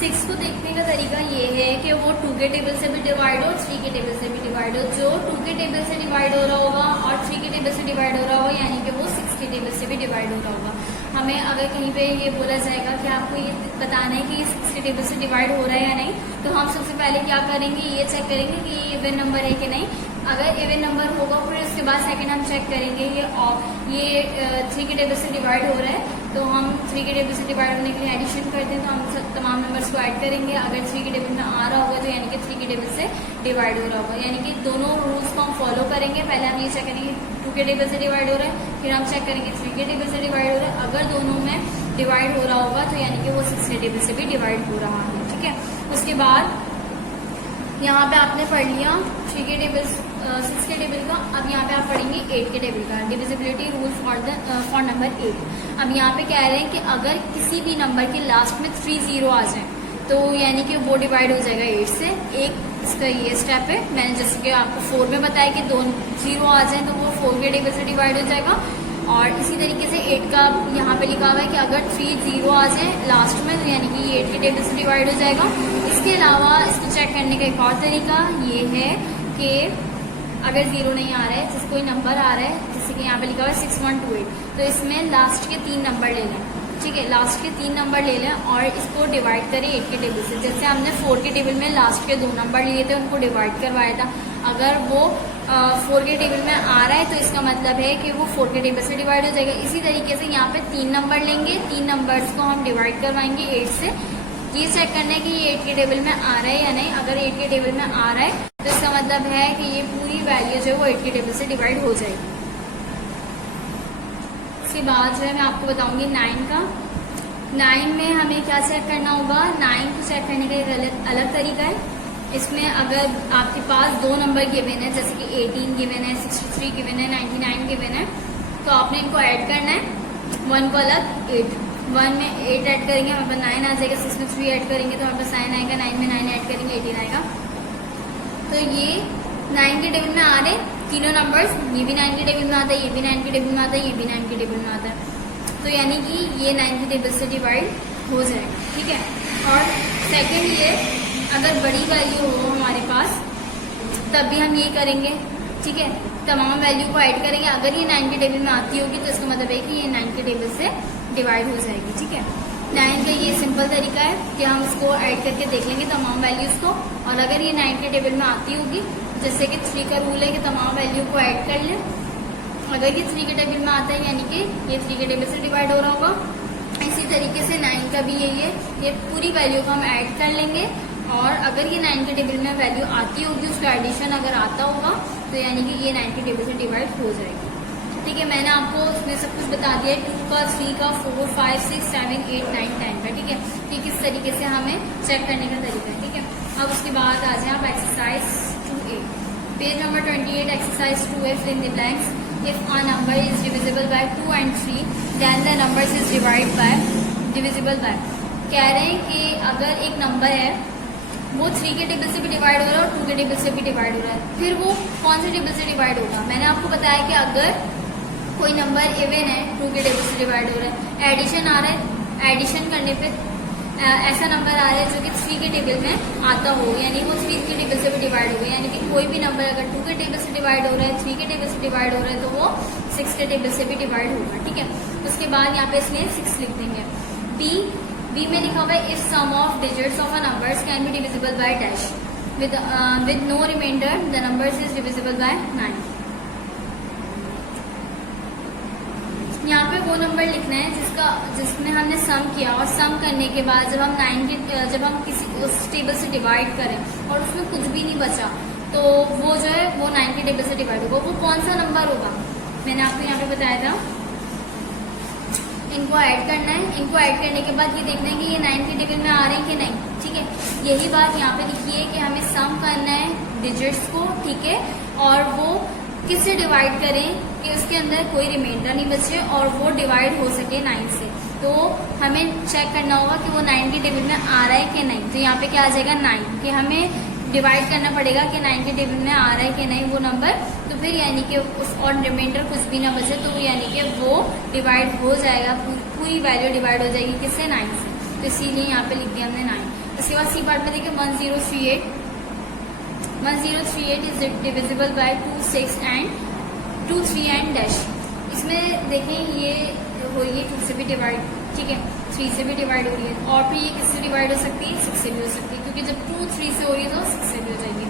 6 को देखने का तरीका ये है कि वो 2 के टेबल से भी डिवाइड हो, 3 के टेबल से भी डिवाइड हो। जो 2 के टेबल से डिवाइड हो रहा होगा और 3 के टेबल से डिवाइड हो रहा होगा यानी कि वो 6 के टेबल से भी डिवाइड हो रहा होगा। हमें अगर कहीं पे ये बोला जाएगा कि आपको ये बताना है कि ये 6 के टेबल से डिवाइड हो रहा है या नहीं, तो हम सबसे पहले क्या करेंगे, ये चेक करेंगे कि ये इवन नंबर है कि नहीं। अगर इवन नंबर होगा फिर उसके बाद सेकंड हम चेक करेंगे ये 3 के टेबल से डिवाइड हो रहा है तो हम 3 के टेबल से डिवाइड होने के लिए एडिशन करते हैं तो हम तमाम नंबर्स को ऐड करेंगे। अगर 3 के टेबल में आ रहा होगा तो यानी कि 3 के टेबल से डिवाइड हो रहा होगा। यानी कि दोनों रूल्स को हम फॉलो करेंगे। पहले हम ये चेक करेंगे 2 के टेबल से डिवाइड हो रहा है, फिर हम चेक करेंगे 3 के टेबल से डिवाइड हो रहा है। अगर दोनों में डिवाइड हो रहा होगा तो यानी कि वो 6 के टेबल से भी डिवाइड हो रहा है। ठीक है, उसके बाद यहाँ पे आपने पढ़ लिया 3 के टेबल 6 के टेबल का। अब यहाँ पे आप पढ़ेंगे 8 के टेबल का, डिविजिबिलिटी रूल फॉर नंबर 8। अब यहाँ पे कह रहे हैं कि अगर किसी भी नंबर के लास्ट में 3 0 आ जाए तो यानी कि वो डिवाइड हो जाएगा 8 से। एक इसका ये स्टेप है, मैंने जैसे कि आपको 4 में बताया कि 2 0 आ जाए तो वो 4 के टेबल से डिवाइड हो जाएगा। और इसी तरीके से 8 का यहाँ पे लिखा हुआ है कि अगर 3 0 आ जाए लास्ट में तो यानी कि ये 8 के टेबल से डिवाइड हो जाएगा। इसके अलावा इसको चेक करने का एक और तरीका ये है कि अगर 0 नहीं आ रहा है, जैसे कोई नंबर आ रहा है, जैसे कि यहाँ पे लिखा हुआ है 6128, तो इसमें लास्ट के 3 नंबर ले लें। ठीक है, लास्ट के 3 नंबर ले लें और इसको डिवाइड करें 8 के टेबल से। जैसे हमने 4 के टेबल में लास्ट के 2 नंबर लिए थे, उनको डिवाइड करवाया था। अगर वो 4 के टेबल में आ रहा है तो इसका मतलब है कि वो 4 के टेबल से डिवाइड हो जाएगा। इसी तरीके से यहाँ पे 3 नंबर लेंगे, 3 नंबर्स को हम डिवाइड करवाएंगे 8 से। ये चेक करना है कि ये 8 के टेबल में आ रहा है या नहीं। अगर 8 के टेबल में आ रहा है तो इसका मतलब है कि ये पूरी वैल्यू जो है वो 8 के टेबल से डिवाइड हो जाएगी। इसके बाद जो है मैं आपको बताऊंगी 9 का। 9 में हमें क्या चेक करना होगा, 9 को चेक करने का एक अलग तरीका है। इसमें अगर आपके पास 2 नंबर गिवन है, जैसे कि 18 गिवन है, 63 गिवन है, 99 गिवन है, तो आपने इनको ऐड करना है। 1 को अलग 8, 1 में 8 ऐड करेंगे हमारे पास 9 आ जाएगा। 6 में 3 ऐड करेंगे तो हमारे पास 9 आएगा। 9 में 9 ऐड करेंगे 18 आएगा। तो ये 9 के टेबल में आ रहे तीनों नंबर्स, ये भी 9 के टेबल में आता है, ये भी 9 के टेबल में आता है, ये भी 9 के टेबल में आता है। तो यानी कि ये 9 के टेबल से डिवाइड हो जाएगा। ठीक है, और सेकंड ये अगर बड़ी वैल्यू हो हमारे पास तब भी हम ये करेंगे। ठीक है, तमाम वैल्यू को ऐड करेंगे। अगर ये 9 के टेबल में आती होगी तो इसका मतलब है कि ये 9 के टेबल से डिवाइड हो जाएगी। ठीक है, 9 का ये सिंपल तरीका है कि हम इसको ऐड करके देख लेंगे तमाम वैल्यूज को। और अगर ये 9 के टेबल में आती होगी, जैसे कि 3 का रूल है कि तमाम वैल्यू को ऐड कर लें। अगर ये 3 के टेबल में आता है यानी कि ये 3 के टेबल से डिवाइड हो रहा होगा। इसी तरीके से 9 का भी यही है, ये पूरी वैल्यू को हम ऐड कर लेंगे। और अगर ये 9 के टेबल में वैल्यू आती होगी, उसका एडिशन अगर आता होगा तो यानी कि ये 9 के टेबल से डिवाइड हो जाएगी। ठीक है, मैंने आपको इसमें सब कुछ बता दिया है, 2 का, 3 का, 4, 5, 6, 7, 8, 9, 10 का। ठीक है, कि किस तरीके से हमें चेक करने का तरीका है। ठीक है, अब उसके बाद आ जाए आप exercise 2A, page number 28, exercise 2A, fill in the blanks. If a number is divisible by 2 and 3, then the numbers is divisible by। कह रहे हैं कि अगर एक नंबर है वो 3 के टेबल से भी डिवाइड हो रहा है और 2 के टेबल से भी डिवाइड हो रहा है, फिर वो कौन से टेबल से डिवाइड होगा। मैंने आपको बताया कि अगर कोई नंबर इवन है 2 के टेबल से डिवाइड हो रहा है, एडिशन आ रहा है, एडिशन करने पे ऐसा नंबर आ रहा है जो कि 3 के टेबल में आता हो, यानी वो 3 के टेबल से भी डिवाइड होगा। यानी कि कोई भी नंबर अगर 2 के टेबल से डिवाइड हो रहा है, 3 के टेबल से डिवाइड हो रहा है, तो वो 6 के टेबल से भी डिवाइड होगा। ठीक है, उसके बाद यहाँ पे इसमें 6 लिख देंगे। बी में लिखा हुआ है if sum of digits of a numbers can be divisible by dash with no reminder the numbers is divisible by 9। यहाँ पे वो नंबर लिखना है जिसमें हमने सम किया, और सम करने के बाद जब हम किसी उस टेबल से डिवाइड करें और उसमें कुछ भी नहीं बचा, तो वो जो है वो 9 के टेबल से डिवाइड होगा। वो कौन सा नंबर होगा मैंने आपको यहाँ पे बताया था। इनको ऐड करना है, इनको ऐड करने के बाद ये देखना है कि ये 9 के टेबल में आ रहे हैं कि नहीं, ठीक है। यही बात यहाँ पे लिखी है कि हमें सम करना है डिजिट्स को, ठीक है, और वो किससे डिवाइड करें कि उसके अंदर कोई रिमाइंडर नहीं बचे और वो डिवाइड हो सके 9 से। तो हमें चेक करना होगा कि वो 9 के टेबल में आ रहा है कि नहीं। तो यहाँ पे क्या आ जाएगा 9, कि हमें डिवाइड करना पड़ेगा कि 9 के टेबल में आ रहा है कि नहीं वो नंबर। तो फिर यानी कि उस और रिमाइंडर कुछ भी ना बचे, तो यानी कि वो डिवाइड हो जाएगा, पूरी वैल्यू डिवाइड हो जाएगी किससे 9 से। तो इसीलिए यहाँ पे लिख दिया हमने 9। उसके बाद सी पार्ट में देखिए 1038 is divisible bye 2, 6 and 2, 3 and dash. इसमें देखें ये हो रही है 2 से भी डिवाइड, ठीक है, 3 से भी डिवाइड हो रही है, और फिर ये किससे डिवाइड हो सकती है 6 से भी हो सकती है, क्योंकि जब 2, 3 से हो रही है तो 6 से भी हो जाएगी।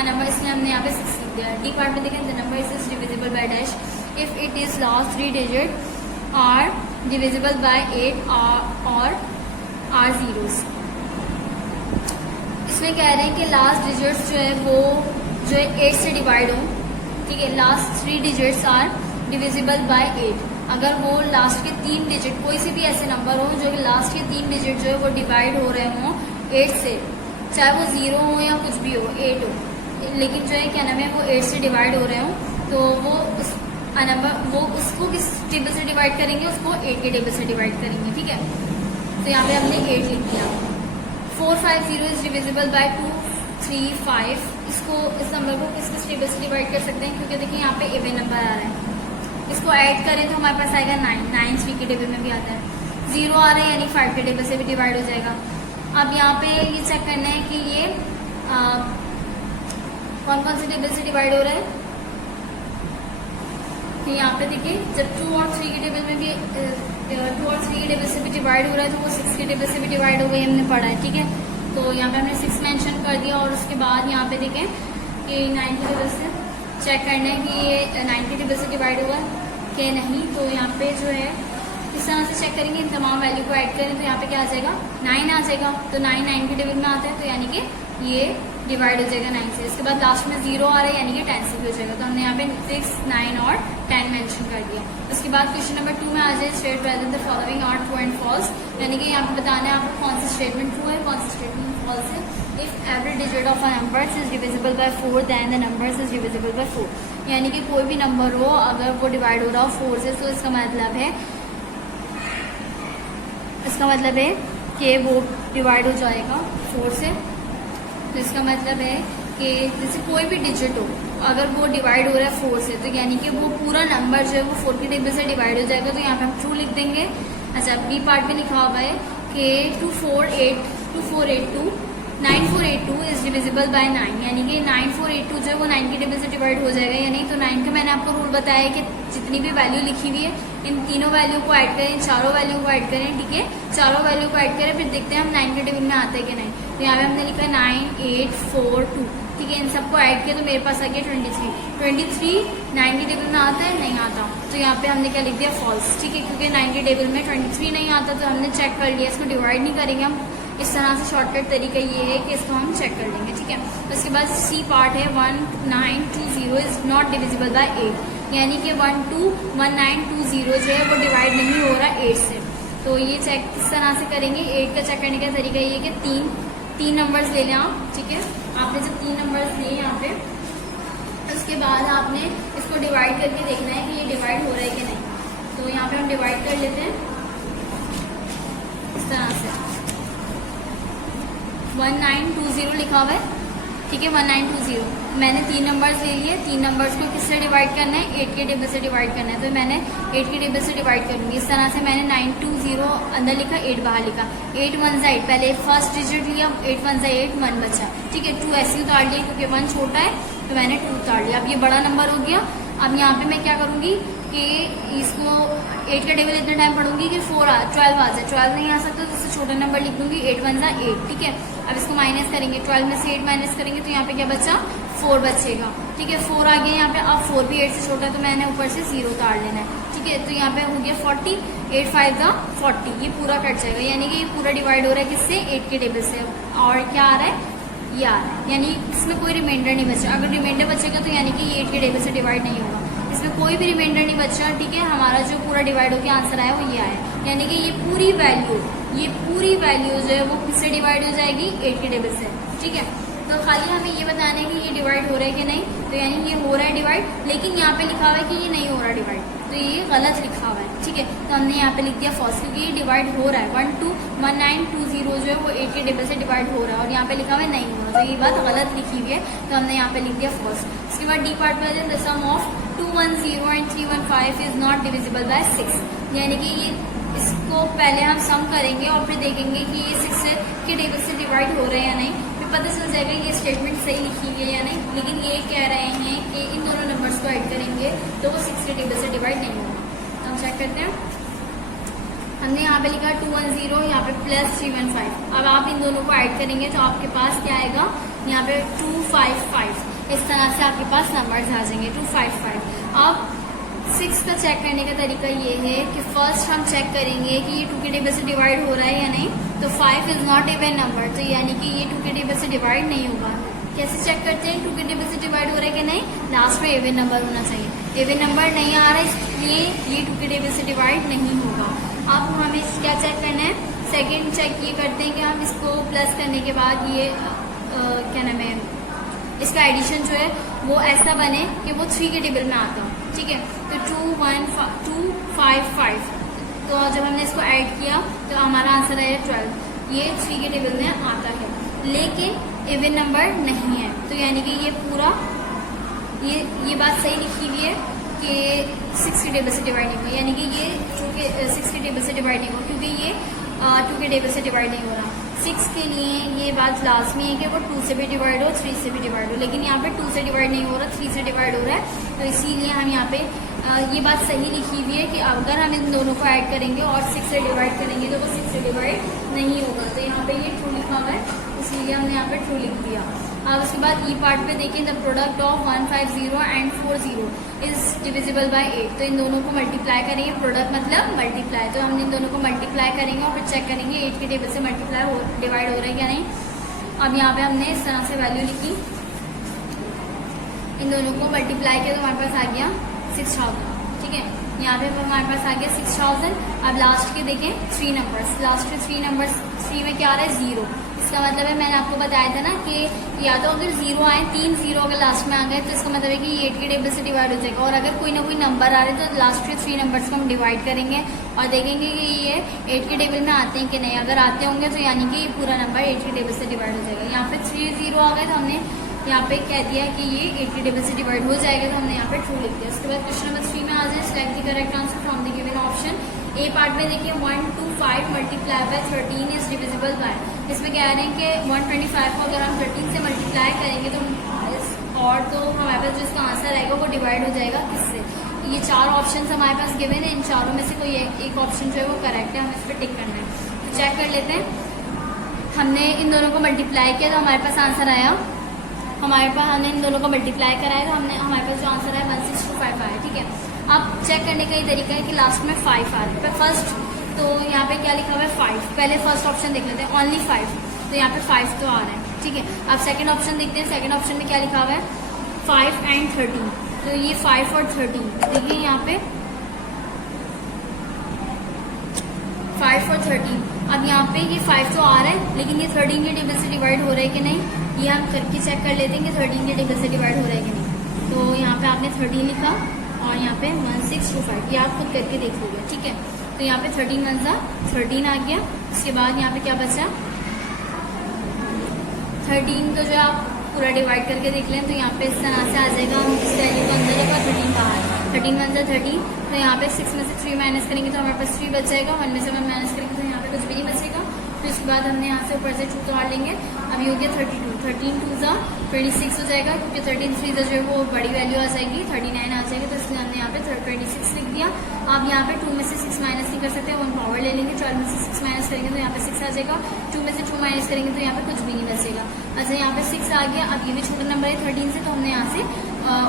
नंबर इसलिए हमने यहाँ पे 6 लिख दिया। डी पार्ट में देखें the number is divisible by dash if it is last 3 digit are divisible by 8 और आर जीरोस। इसमें कह रहे हैं कि लास्ट डिजिट्स जो है वो जो है 8 से डिवाइड हो, ठीक है। Last 3 digits are divisible by 8। अगर वो लास्ट के 3 डिजिट कोई से भी ऐसे नंबर हो जो कि लास्ट के 3 डिजिट जो है वो डिवाइड हो रहे हों 8 से, चाहे वो 0 हो या कुछ भी हो, 8 हो, लेकिन जो है क्या नाम है वो 8 से डिवाइड हो रहे हों, तो वो उस नंबर वो उसको किस टेबल से डिवाइड करेंगे, उसको 8 के टेबल से डिवाइड करेंगे, ठीक है। तो यहाँ पे हमने 8 लिख दिया। 450 इज डिविजिबल बाय 2, 3, 5। इस नंबर को किस टेबल से डिवाइड कर सकते हैं, क्योंकि देखिए यहाँ पे इवन नंबर आ रहा है। इसको ऐड करें तो हमारे पास आएगा 9 3 के टेबल में भी आता है। 0 आ रहा है यानी 5 के टेबल से भी डिवाइड हो जाएगा। अब यहाँ पे ये चेक करना है कि ये कौन कौन से टेबल से डिवाइड हो रहा है। तो यहाँ पे देखिए जब 2 और 3 के टेबल में भी 2 और 3 के टेबल से भी डिवाइड हो रहा है, तो वो 6 के टेबल से भी डिवाइड हो गई, हमने पढ़ा है, ठीक है। तो यहाँ पे हमने 6 मेंशन कर दिया, और उसके बाद यहाँ पे देखें कि 9 के टेबल से चेक करना है कि ये 9 के टेबल से डिवाइड हुआ कि नहीं। तो यहाँ पे जो है इस तरह से चेक करेंगे, इन तमाम वैल्यू को ऐड करें तो यहाँ पे क्या आ जाएगा 9 आ जाएगा। तो 9 के टेबल में आता है, तो यानी कि ये डिवाइड हो जाएगा 9 से। इसके बाद लास्ट में 0 आ रहा है यानी कि 10 से भी हो जाएगा। तो हमने यहाँ पे 6, 9 और 10 मेंशन कर दिया। उसके बाद क्वेश्चन नंबर 2 में आ जाए state present the following are true and false, यानी कि यहाँ पे बताना है आपको कौन सा स्टेटमेंट ट्रू है, कौन सा स्टेटमेंट फॉल्स है। If every digit of a number is divisible by 4 then the number is divisible by 4, यानी कि कोई भी नंबर हो अगर वो डिवाइड हो रहा हो 4 से, तो इसका मतलब है कि वो डिवाइड हो जाएगा 4 से। तो इसका मतलब है कि जैसे कोई भी डिजिट हो अगर वो डिवाइड हो रहा है 4 से, तो यानी कि वो पूरा नंबर जो है वो 4 के टेबल से डिवाइड हो जाएगा। तो यहाँ पे हम ट्रू लिख देंगे। अच्छा, बी पार्ट में लिखा हुआ है कि 9482 इज डिविजिबल बाय 9, यानी कि 9482 जो है वो 9 के टेबल से डिवाइड हो जाएगा या नहीं। तो 9 का मैंने आपको रूल बताया कि जितनी भी वैल्यू लिखी हुई है इन तीनों वैल्यू को ऐड करें, चारों वैल्यू को ऐड करें, ठीक है, चारों वैल्यू को ऐड करें, फिर देखते हैं हम 9 के टेबल में आते हैं कि नहीं। तो यहाँ पे हमने लिखा है 9842, ठीक है, इन सबको ऐड किया तो मेरे पास आ गया 23 9 के टेबल में आता है नहीं आता। तो यहाँ पे हमने क्या लिख दिया फॉल्स, ठीक है, क्योंकि 9 के टेबल में 23 नहीं आता, तो हमने चेक कर लिया, इसको डिवाइड नहीं करेंगे हम। इस तरह से शॉर्टकट तरीका ये है कि इसको हम चेक कर लेंगे, ठीक है। उसके बाद सी पार्ट है 1920 इज नॉट डिविजिबल बाय 8, यानी कि 1920 जो है वो डिवाइड नहीं हो रहा 8 से। तो ये चेक किस तरह से करेंगे, 8 का चेक करने का तरीका ये है कि तीन नंबर्स ले लें आप, ठीक है। आपने जब 3 नंबर्स लिए यहाँ पे, उसके बाद आपने इसको डिवाइड करके देखना है कि ये डिवाइड हो रहा है कि नहीं। तो यहाँ पे हम डिवाइड कर लेते हैं इस तरह से, 1920 लिखा हुआ है, ठीक है, 1920। मैंने 3 नंबर्स ले लिए, 3 नंबर्स को किससे डिवाइड करना है, 8 के टेबल से डिवाइड करना है। तो मैंने 8 के टेबल से डिवाइड करूंगी। इस तरह से मैंने 920 अंदर लिखा, 8 बाहर लिखा, 8 1 8, पहले फर्स्ट डिजिट लिया, 8 1 8, 1 बचा, ठीक है। 2 ऐसे उतार लिया क्योंकि 1 छोटा है, तो मैंने 2 उतार लिया। अब ये बड़ा नंबर हो गया। अब यहाँ पे मैं क्या करूंगी कि इसको 8 का टेबल इतना टाइम पढ़ूंगी कि 12 आ जाए। 12 नहीं आ सकता तो इससे छोटा नंबर लिख दूंगी, 8 1 8, ठीक है। अब इसको माइनस करेंगे, 12 में से 8 माइनस करेंगे तो यहाँ पे क्या बचा, 4 बचेगा, ठीक है। 4 आ गया यहाँ पे। अब 4 भी 8 से छोटा है तो मैंने ऊपर से 0 उतार लेना है। ठीक है, तो यहाँ पे हो गया 40, 8 5 का 40, ये पूरा कट जाएगा, यानी कि ये पूरा डिवाइड हो रहा है किससे, 8 के टेबल से। और क्या आ रहा है, ये आ रहा है, यानी इसमें कोई रिमाइंडर नहीं बचा। अगर रिमाइंडर बचेगा तो यानी कि ये 8 के टेबल से डिवाइड नहीं होगा, इसमें कोई भी रिमाइंडर नहीं बचा। ठीक है, हमारा जो पूरा डिवाइड होकर आंसर आया वो ये आया, यानी कि ये पूरी वैल्यू जो है वो किससे डिवाइड हो जाएगी, 8 के टेबल से। ठीक है, तो खाली हमें ये बताना है कि ये डिवाइड हो रहा है कि नहीं, तो यानी ये हो रहा है डिवाइड, लेकिन यहाँ पे लिखा हुआ है कि ये नहीं हो रहा डिवाइड, तो ये गलत लिखा हुआ है। ठीक है, तो हमने यहाँ पे लिख दिया फर्स्ट, क्योंकि ये डिवाइड हो रहा है, 121920 जो है वो 8 के टेबल से डिवाइड हो रहा है, और यहाँ पे लिखा हुआ है नहीं हो रहा, तो ये बात गलत लिखी हुई है, तो हमने यहाँ पे लिख दिया फर्स्ट। उसके बाद डी पार्ट में आ जाए, the sum of 210 and 315 is not divisible by 6, यानी कि ये इसको पहले हम सम करेंगे और फिर देखेंगे कि ये 6 के टेबल से डिवाइड हो रहे हैं या नहीं, फिर पता चल जाएगा ये स्टेटमेंट सही लिखी हुई है या नहीं। लेकिन ये कह रहे हैं कि इन दोनों नंबर्स को ऐड करेंगे तो वो 6 के टेबल से डिवाइड नहीं होगा। तो हम चेक करते हैं, हमने यहाँ पे लिखा 210, यहाँ पे प्लस 315। अब आप इन दोनों को ऐड करेंगे तो आपके पास क्या आएगा, यहाँ पे 255, इस तरह से आपके पास नंबर्स आ जाएंगे 255। अब 6 का चेक करने का तरीका ये है कि फर्स्ट हम चेक करेंगे कि ये 2 के टेबल से डिवाइड हो रहा है या नहीं, तो 5 इज नॉट इवन नंबर, तो यानी कि ये 2 के टेबल से डिवाइड नहीं होगा। कैसे चेक करते हैं 2 के टेबल से डिवाइड हो रहा है कि नहीं, लास्ट में इवन नंबर होना चाहिए, इवन नंबर नहीं आ रहा है इसलिए ये 2 के टेबल से डिवाइड नहीं होगा। अब हमें क्या चेक करना है, सेकेंड चेक ये करते हैं कि हम इसको प्लस करने के बाद ये क्या नाम है, इसका एडिशन जो है वो ऐसा बने कि वो 3 के टेबल में आता हो। ठीक है, तो 255, तो जब हमने इसको ऐड किया तो हमारा आंसर आया 12, ये 3 के टेबल में आता है, लेकिन इवन नंबर नहीं है, तो यानी कि ये पूरा ये बात सही लिखी हुई है कि 6 के टेबल से डिवाइड नहीं होगा, यानी कि ये 6 के टेबल से डिवाइड नहीं होगा, क्योंकि ये 2 के टेबल से डिवाइड नहीं हो रहा। 6 के लिए ये बात लाजमी है कि वो 2 से भी डिवाइड हो, 3 से भी डिवाइड हो, लेकिन यहाँ पे 2 से डिवाइड नहीं हो रहा, 3 से डिवाइड हो रहा है, तो इसीलिए हम यहाँ पे ये बात सही लिखी हुई है कि अगर हम इन दोनों को ऐड करेंगे और 6 से डिवाइड करेंगे तो वो 6 से डिवाइड नहीं होगा, तो यहाँ पे ये ट्रू लिखा हुआ है, इसलिए हमने यहाँ पे ट्रू लिख दिया। अब उसके बाद ई पार्ट पे देखिए, the product of 150 and 40 is divisible by 8, तो इन दोनों को मल्टीप्लाई करेंगे, प्रोडक्ट मतलब मल्टीप्लाई, तो हम इन दोनों को मल्टीप्लाई करेंगे और फिर चेक करेंगे 8 के टेबल से मल्टीप्लाई डिवाइड हो रहा है क्या नहीं। अब यहाँ पे हमने इस तरह से वैल्यू लिखी, इन दोनों को मल्टीप्लाई किया तो हमारे पास आ गया 6000। ठीक है, यहाँ पे हमारे पास आ गया 6000। अब लास्ट के देखें 3 नंबर्स, लास्ट के 3 नंबर्स, 3 में क्या आ रहा है 0, इसका मतलब है मैंने आपको बताया था ना कि या तो अगर 0 आए, 3 0 अगर लास्ट में आ गए तो इसका मतलब है कि ये 8 के टेबल से डिवाइड हो जाएगा, और अगर कोई ना कोई नंबर आ रहे तो लास्ट के 3 नंबर्स को हम डिवाइड करेंगे और देखेंगे कि ये 8 के टेबल में आते हैं कि नहीं, अगर आते होंगे तो यानी कि ये पूरा नंबर 8 के टेबल से डिवाइड हो जाएगा। यहाँ पे 3 0 आ गए तो हमने यहाँ पे कह दिया कि ये 8 के टेबल से डिवाइड हो जाएगा, तो हमने यहाँ पे ट्रू लिख दिया। उसके बाद क्वेश्चन नंबर 3 में आ जाए, select the correct answer from the given option. A part में देखिए 125 multiply by 13 is divisible bye, इसमें कह रहे हैं कि 125 को अगर हम 13 से मल्टीप्लाई करेंगे तो हमारे पास जो इसका आंसर आएगा वो डिवाइड हो जाएगा किससे। ये 4 ऑप्शन हमारे पास गिवन है, इन चारों में से कोई एक ऑप्शन जो है वो करेक्ट है, हमें इस पर टिक करना है। तो चेक कर लेते हैं, हमने इन दोनों को मल्टीप्लाई किया तो हमारे पास आंसर आया, हमने इन दोनों को मल्टीप्लाई कराया तो हमारे पास जो आंसर है 1625 आया। ठीक है, अब चेक करने का ये तरीका है कि लास्ट में 5 आ रहा है फर्स्ट, तो यहाँ पे क्या लिखा हुआ है 5, पहले फर्स्ट ऑप्शन देख लेते हैं, ओनली 5, तो यहाँ पे 5 तो आ रहा है। ठीक है, अब सेकंड ऑप्शन देखते हैं, सेकंड ऑप्शन में क्या लिखा हुआ है 5 एंड 13, तो ये 5 और 13 देखिए यहाँ पे 5 और 13। अब यहाँ पे ये 5 तो आ रहा है, लेकिन ये 13 के टेबल से डिवाइड हो रहा है कि नहीं, ये हम करके चेक कर लेते हैं कि 13 के टेबल से डिवाइड हो रहा है कि नहीं। तो यहाँ पे आपने 13 लिखा और यहाँ पे 1625, ये आप खुद करके देख लीजिए। ठीक है, तो यहाँ पे 13 1 13 आ गया। उसके बाद यहाँ पे क्या बचा 13, तो जो आप पूरा डिवाइड करके देख लें तो यहाँ पे इस तरह से आ जाएगा, इस वैल्यू को अंदर जगह 13 बाहर, 13 1 13, तो यहाँ पे 6 में से 3 माइनस करेंगे तो हमारे पास 3 बच जाएगा, 1 में से 1 माइनस करेंगे तो यहाँ पे कुछ भी नहीं बचेगा। फिर उसके बाद हमने यहाँ से ऊपर से 2 तो आ लेंगे, अब ये हो गया 32, 13 2 26 हो जाएगा, क्योंकि 13 3 जो है वो बड़ी वैल्यू आ जाएगी, 39 आ जाएगी, तो इसलिए हमने यहाँ पे 26 लिख दिया। अब यहाँ पे 2 में से 6 माइनस नहीं कर सकते, 1 पावर ले लेंगे, 12 में से 6 माइनस करेंगे तो यहाँ पे 6 आ जाएगा, 2 में से 2 माइनस करेंगे तो यहाँ पे कुछ भी नहीं बचेगा। अच्छा, यहाँ पे 6 आ गया। अब ये भी छोटा नंबर है 13 से, तो हमने यहाँ से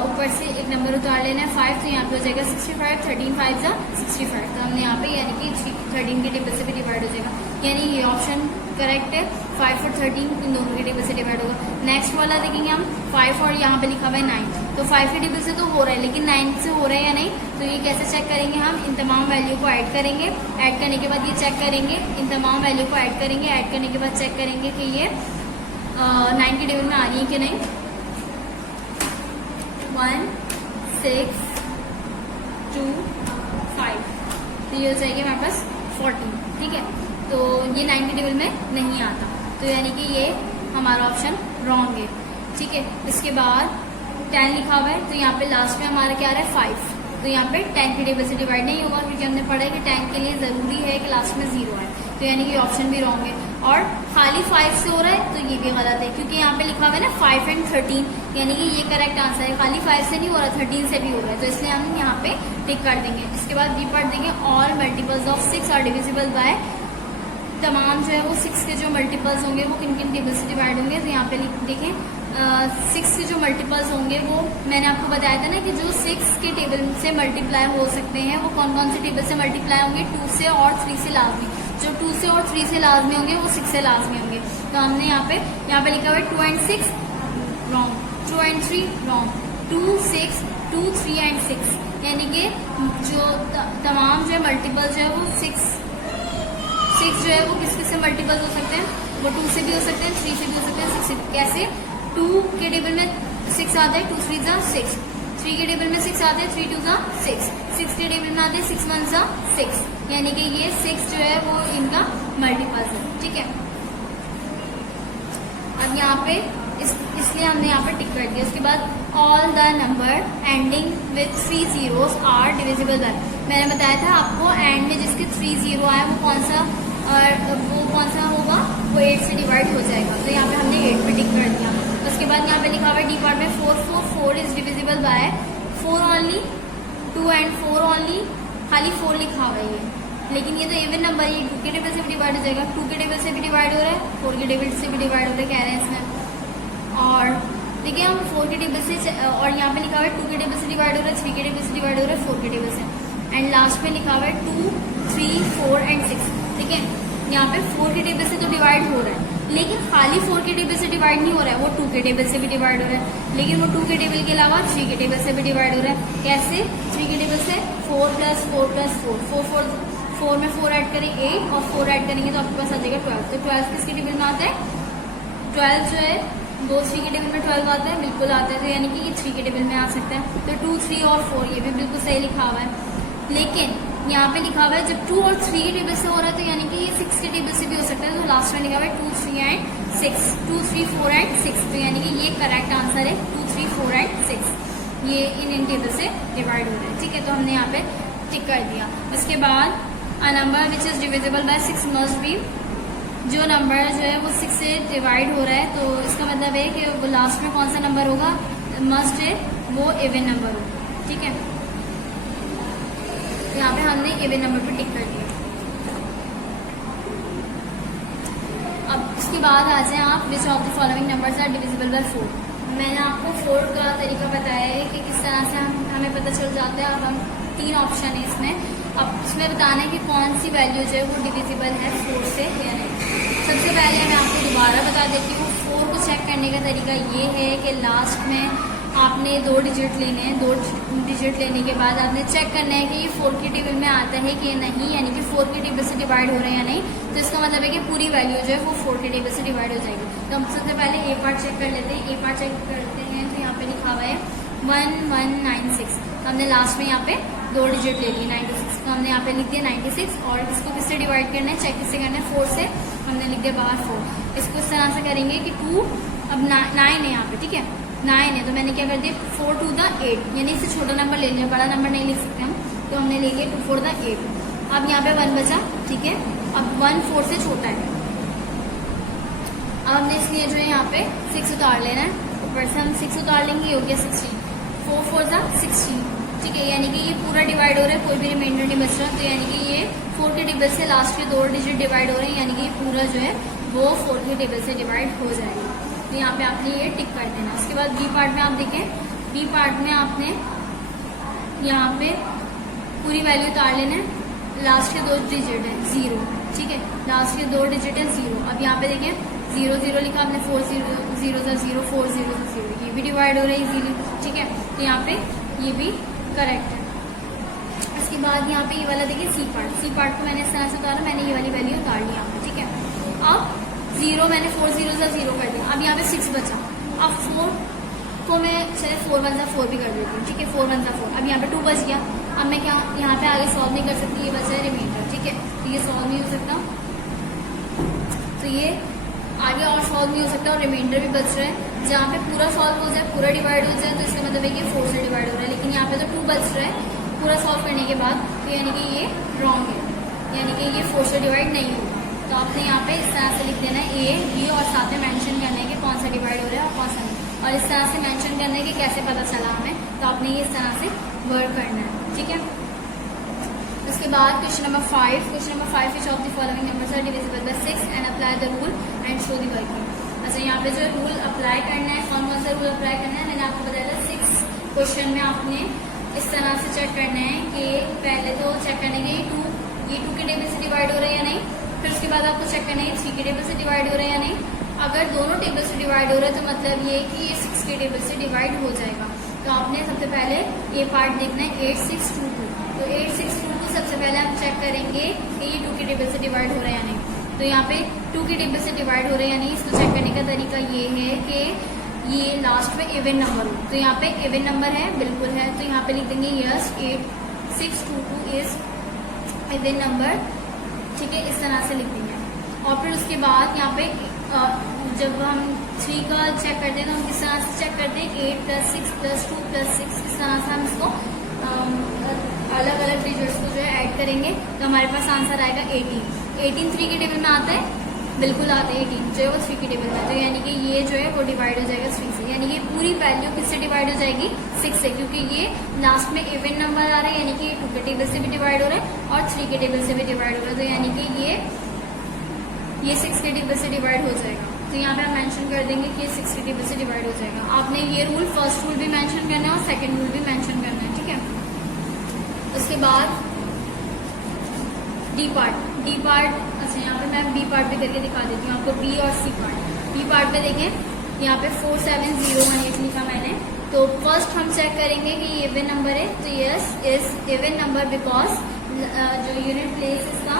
ऊपर से एक नंबर उतार लेना है 5, तो यहाँ पे हो जाएगा 65, 13 5 जा 65, तो हमने यहाँ पे यानी कि 13 के टेबल से भी डिवाइड हो जाएगा, यानी ये ऑप्शन करेक्ट है। 5 और 13 इन दोनों के टेबल से डिवाइड होगा। नेक्स्ट वाला देखेंगे हम 5 और यहाँ पे लिखा हुआ है 9, तो 5 के टेबल से तो हो रहा है, लेकिन 9 से हो रहा है या नहीं, तो ये कैसे चेक करेंगे हम, इन तमाम वैल्यू को ऐड करेंगे, ऐड करने के बाद ये चेक करेंगे, इन तमाम वैल्यू को ऐड करेंगे, ऐड करने के बाद चेक करेंगे कि ये 9 के टेबल में आ रही है कि नहीं। 1 6 2 5, तो ये हो जाएगी हमारे पास 14, ठीक है। तो ये 9 के टेबल में नहीं आता, तो यानी कि ये हमारा ऑप्शन रॉन्ग है, ठीक है। इसके बाद 10 लिखा हुआ है, तो यहाँ पे लास्ट में हमारा क्या आ रहा है 5, तो यहाँ पे 10 के टेबल से डिवाइड नहीं होगा, क्योंकि हमने पढ़ा है कि 10 के लिए जरूरी है कि लास्ट में 0 आए, तो यानी कि ऑप्शन भी रॉन्ग है। और खाली 5 से हो रहा है तो ये भी गलत है, क्योंकि यहाँ पे लिखा हुआ है ना 5 एंड 13, यानी कि ये करेक्ट आंसर है। खाली 5 से नहीं हो रहा, 13 से भी हो रहा है, तो इसलिए हम यहाँ पे टिक कर देंगे। इसके बाद बी पार्ट देंगे, all multiples of 6 are divisible by, तमाम जो है वो 6 के जो मल्टीपल्स होंगे वो किन किन टेबल से डिवाइड होंगे। तो यहाँ पे देखें 6 के जो मल्टीपल्स होंगे वो मैंने आपको बताया था ना कि जो 6 के टेबल से मल्टीप्लाई हो सकते हैं वो कौन कौन से टेबल से मल्टीप्लाई होंगे, 2 से और 3 से लाजमी। जो 2 से और 3 से लाजमी होंगे वो 6 से लाजमी होंगे। तो हमने यहाँ पे लिखा हुआ है 2 and 6 wrong, 2 and 3 wrong, 2 6 2 3 and 6, यानी कि जो तमाम जो है मल्टीपल जो है वो 6 जो है वो किस किस से मल्टीपल हो सकते हैं, वो 2 से भी हो सकते हैं, 3 से भी हो सकते हैं, 6 से। कैसे 2 के टेबल में 6 आता है, 2 3 जा 6, 3 के टेबल में 6 आते हैं, 3 2 जा 6, 6 के टेबल में आते हैं 6 1 जा 6, यानी कि ये 6 जो है वो इनका मल्टीपल्स है, ठीक है। अब यहाँ पे इसलिए हमने यहाँ पे टिक कर दिया। उसके बाद all the number ending with 3 zeros are divisible by, मैंने बताया था आपको एंड में जिसके 3 0 आए वो कौन सा होगा, वो 8 से डिवाइड हो जाएगा, तो यहाँ पे हमने 8 पे टिक कर दिया। उसके बाद यहाँ पे लिखा हुआ है डी पार्ट में 4 is divisible by 4 only, 2 and 4 only, खाली 4 लिखा हुआ है ये, लेकिन ये तो इवन नंबर, ये 2 के टेबल से भी डिवाइड हो जाएगा, 2 के टेबल से भी डिवाइड हो रहा है, 4 के टेबल से भी डिवाइड हो रहा है, कह रहे हैं इसमें। और देखिए हम 4 के टेबल से, और यहाँ पे लिखा हुआ है 2 के टेबल से डिवाइड हो रहा है, 3 के टेबल से डिवाइड हो रहा है, 4 के टेबल से, एंड लास्ट में लिखा हुआ है 2 3 4 and 6, ठीक है। यहाँ पे 4 के टेबल से तो डिवाइड हो रहा है, लेकिन खाली 4 के टेबल से डिवाइड नहीं हो रहा है, वो 2 के टेबल से भी डिवाइड हो रहा है, लेकिन वो 2 के टेबल के अलावा 3 के टेबल से भी डिवाइड हो रहा है। कैसे 3 के टेबल से 4 + 4 + 4 में 4 ऐड करें 8, और 4 ऐड करेंगे तो आपके पास आ जाएगा 12, तो 12 किसके टेबल में आता है, 12 जो है वो 3 के टेबल में 12 आता है, बिल्कुल आता है, तो यानी कि ये 3 के टेबल में आ सकता है। तो 2 3 और 4 ये भी बिल्कुल सही लिखा हुआ है, लेकिन यहाँ पे लिखा हुआ है जब 2 और 3 के टेबल से हो रहा है तो यानी कि ये 6 के टेबल से भी हो सकता है, तो लास्ट में लिखा हुआ है 2 3 and 6, 2 3 4 and 6, तो यानी कि ये करेक्ट आंसर है 2 3 4 and 6, ये इन टेबल से डिवाइड हो रहा है, ठीक है। तो हमने यहाँ पे टिक कर दिया। उसके बाद अ number which is divisible by 6 must be, जो नंबर जो है वो 6 से डिवाइड हो रहा है, तो इसका मतलब है कि वो लास्ट में कौन सा नंबर होगा, मस्ट है वो इवन नंबर होगा, ठीक है। यहाँ पे हमने इवन नंबर पे टिक कर दिया। अब इसके बाद आ जाए आप, which of the following numbers are divisible by 4। मैंने आपको 4 का तरीका बताया है कि किस तरह से हमें पता चल जाता है। अब हम 3 ऑप्शन है इसमें, अब इसमें बताना है कि कौन सी वैल्यू जो है वो डिविजिबल है 4 से या नहीं। सबसे पहले मैं आपको दोबारा बता देती हूँ, 4 को चेक करने का तरीका ये है कि लास्ट में आपने 2 डिजिट लेने हैं, 2 डिजिट लेने के बाद आपने चेक करना है कि ये 4 के टेबल में आता है कि नहीं, यानी कि 4 के टेबल से डिवाइड हो रहे हैं या नहीं, तो इसका मतलब है कि पूरी वैल्यू जो है वो 4 के टेबल से डिवाइड हो जाएगी। तो हम सबसे पहले ए पार्ट चेक कर लेते हैं। ए पार्ट चेक करते हैं तो यहाँ पे लिखा हुआ है 1196, तो हमने लास्ट में यहाँ पे 2 डिजिट ले लिए 96, तो हमने यहाँ पे लिख दिया 96, और इसको किससे डिवाइड करना है, चेक किससे करना है, 4 से, हमने लिख दिया बाहर 4। इसको इस तरह से करेंगे कि 2, अब 9 है यहाँ पे, ठीक है 9 है, तो मैंने क्या कर दिया 4 to the 8, यानी इससे छोटा नंबर ले लिया, बड़ा नंबर नहीं लिख सकते हम, तो हमने ले लिया 2 4 the 8। अब यहाँ पे 1 बचा, ठीक है, अब 1 4 से छोटा है, अब हमने इसलिए जो है यहाँ पे 6 उतार लेना है, ऊपर से हम 6 उतार लेंगे, ये हो गया 16, 4 4 the 16, ठीक है, यानी कि ये पूरा डिवाइड हो रहा है, कोई भी रिमाइंडर नहीं बच रहा, तो यानी कि ये 4 के टेबल से लास्ट के 2 डिजिट डिवाइड हो रहे हैं, यानी कि ये पूरा जो है वो 4 के टेबल से डिवाइड हो जाएगा। तो यहाँ पे आपने ये टिक कर देना। उसके बाद बी पार्ट में आप देखें बी पार्ट में आपने यहाँ पे पूरी वैल्यू उतार लेना है, लास्ट के 2 डिजिट है 0, ठीक है, लास्ट के 2 डिजिट है 0। अब यहाँ पे देखें 0 0 लिखा आपने, 4 0 0 सा 0, 4 0 सा 0, ये भी डिवाइड हो रहा है इजीली, ठीक है। तो यहाँ पे ये भी करेक्ट है। इसके बाद यहाँ पे ये वाला देखिए सी पार्ट को मैंने इस तरह से उतारा, मैंने ये वाली वैल्यू उतार ली यहाँ पे, ठीक है। अब 0 मैंने 4 0 सा 0 कर दिया, अब यहाँ पे 6 बचा। अब 4 को मैं चले 4 1 सा 4 भी कर देती हूँ, ठीक है, 4 1 सा 4। अब यहाँ पे 2 बच गया। अब मैं क्या यहाँ पे आगे सॉल्व नहीं कर सकती, ये बचा है रिमाइंडर, ठीक है, तो ये सॉल्व नहीं हो सकता, तो ये आगे और सॉल्व नहीं हो सकता और रिमाइंडर भी बच रहा है। जहाँ पे पूरा सॉल्व हो जाए, पूरा डिवाइड हो जाए, तो इसका मतलब है कि 4 से डिवाइड हो रहा है, लेकिन यहाँ पे तो 2 बच रहा है पूरा सॉल्व करने के बाद, तो यानी कि ये रॉन्ग है, यानी कि ये 4 से डिवाइड नहीं होगा। तो आपने यहाँ पे इस तरह से लिख देना है ए बी और साथ में मेंशन करना है कि कौन सा डिवाइड हो रहा है और कौन सा नहीं, और इस तरह से मेंशन करना है कि कैसे पता चला हमें, तो आपने ये इस तरह से वर्क करना है, ठीक है। उसके बाद question number 5, which of the following numbers are divisible by 6 and apply the rule and show the working. अच्छा, यहाँ पे जो रूल अप्लाई करना है, कौन कौन सा रूल अप्लाई करना है, मैंने आपको बताया था 6 क्वेश्चन में आपने इस तरह से चेक करना है कि पहले तो चेक करना है कि ये 2 के टेबल से डिवाइड हो रहा है या नहीं, फिर उसके बाद आपको चेक करना है 3 के टेबल से डिवाइड हो रहा है या नहीं। अगर दोनों टेबल से डिवाइड हो रहा है तो मतलब ये कि ये 6 के टेबल से डिवाइड हो जाएगा। तो आपने सबसे पहले ये पार्ट देखना है 8 6 2 2, तो 8 6 2 2 सबसे पहले हम चेक करेंगे कि ये 2 के टेबल से डिवाइड हो रहा है या नहीं। तो यहाँ पे 2 के टेबल से डिवाइड हो रहा है या नहीं, इसको चेक करने का तरीका ये है कि ये लास्ट में इवन नंबर हो। तो यहाँ पे इवन नंबर है, बिल्कुल है, तो यहाँ पे लिख देंगे यस 8 6 2 2 इज इवन नंबर, ठीक है, इस तरह से लिख देंगे। और फिर उसके बाद यहाँ पे जब हम 3 का चेक करते हैं तो हम किस तरह से चेक करते हैं, 8 + 6 + 2 + 6, इस तरह से हम इसको अलग अलग डिजिट्स को जो है ऐड करेंगे तो हमारे पास आंसर आएगा 18। 18 3 के टेबल में आता है, बिल्कुल आता है 18 जो है वो 3 के टेबल में, तो यानी कि ये जो है वो डिवाइड हो जाएगा 3 से, यानी कि पूरी वैल्यू किससे डिवाइड हो जाएगी 6 से, क्योंकि ये लास्ट में इवन नंबर आ रहा है, यानी कि 2 के टेबल से भी डिवाइड हो रहा है और 3 के टेबल से भी डिवाइड हो रहा है, तो यानी कि ये 6 के टेबल से डिवाइड हो जाएगा। तो यहाँ पे हम मेंशन कर देंगे कि ये 6 के टेबल से डिवाइड हो जाएगा। आपने ये रूल फर्स्ट रूल भी मेंशन करना है और सेकंड रूल भी मेंशन करना है, ठीक है। उसके बाद डी पार्ट, अच्छा यहाँ पे मैं बी पार्ट भी करके दिखा देती हूँ आपको, बी और सी पार्ट। बी पार्ट में देखें यहाँ पे 47018 लिखा मैंने, तो फर्स्ट हम चेक करेंगे कि ये इवन नंबर है, तो yes is even number because जो यूनिट प्लेस इसका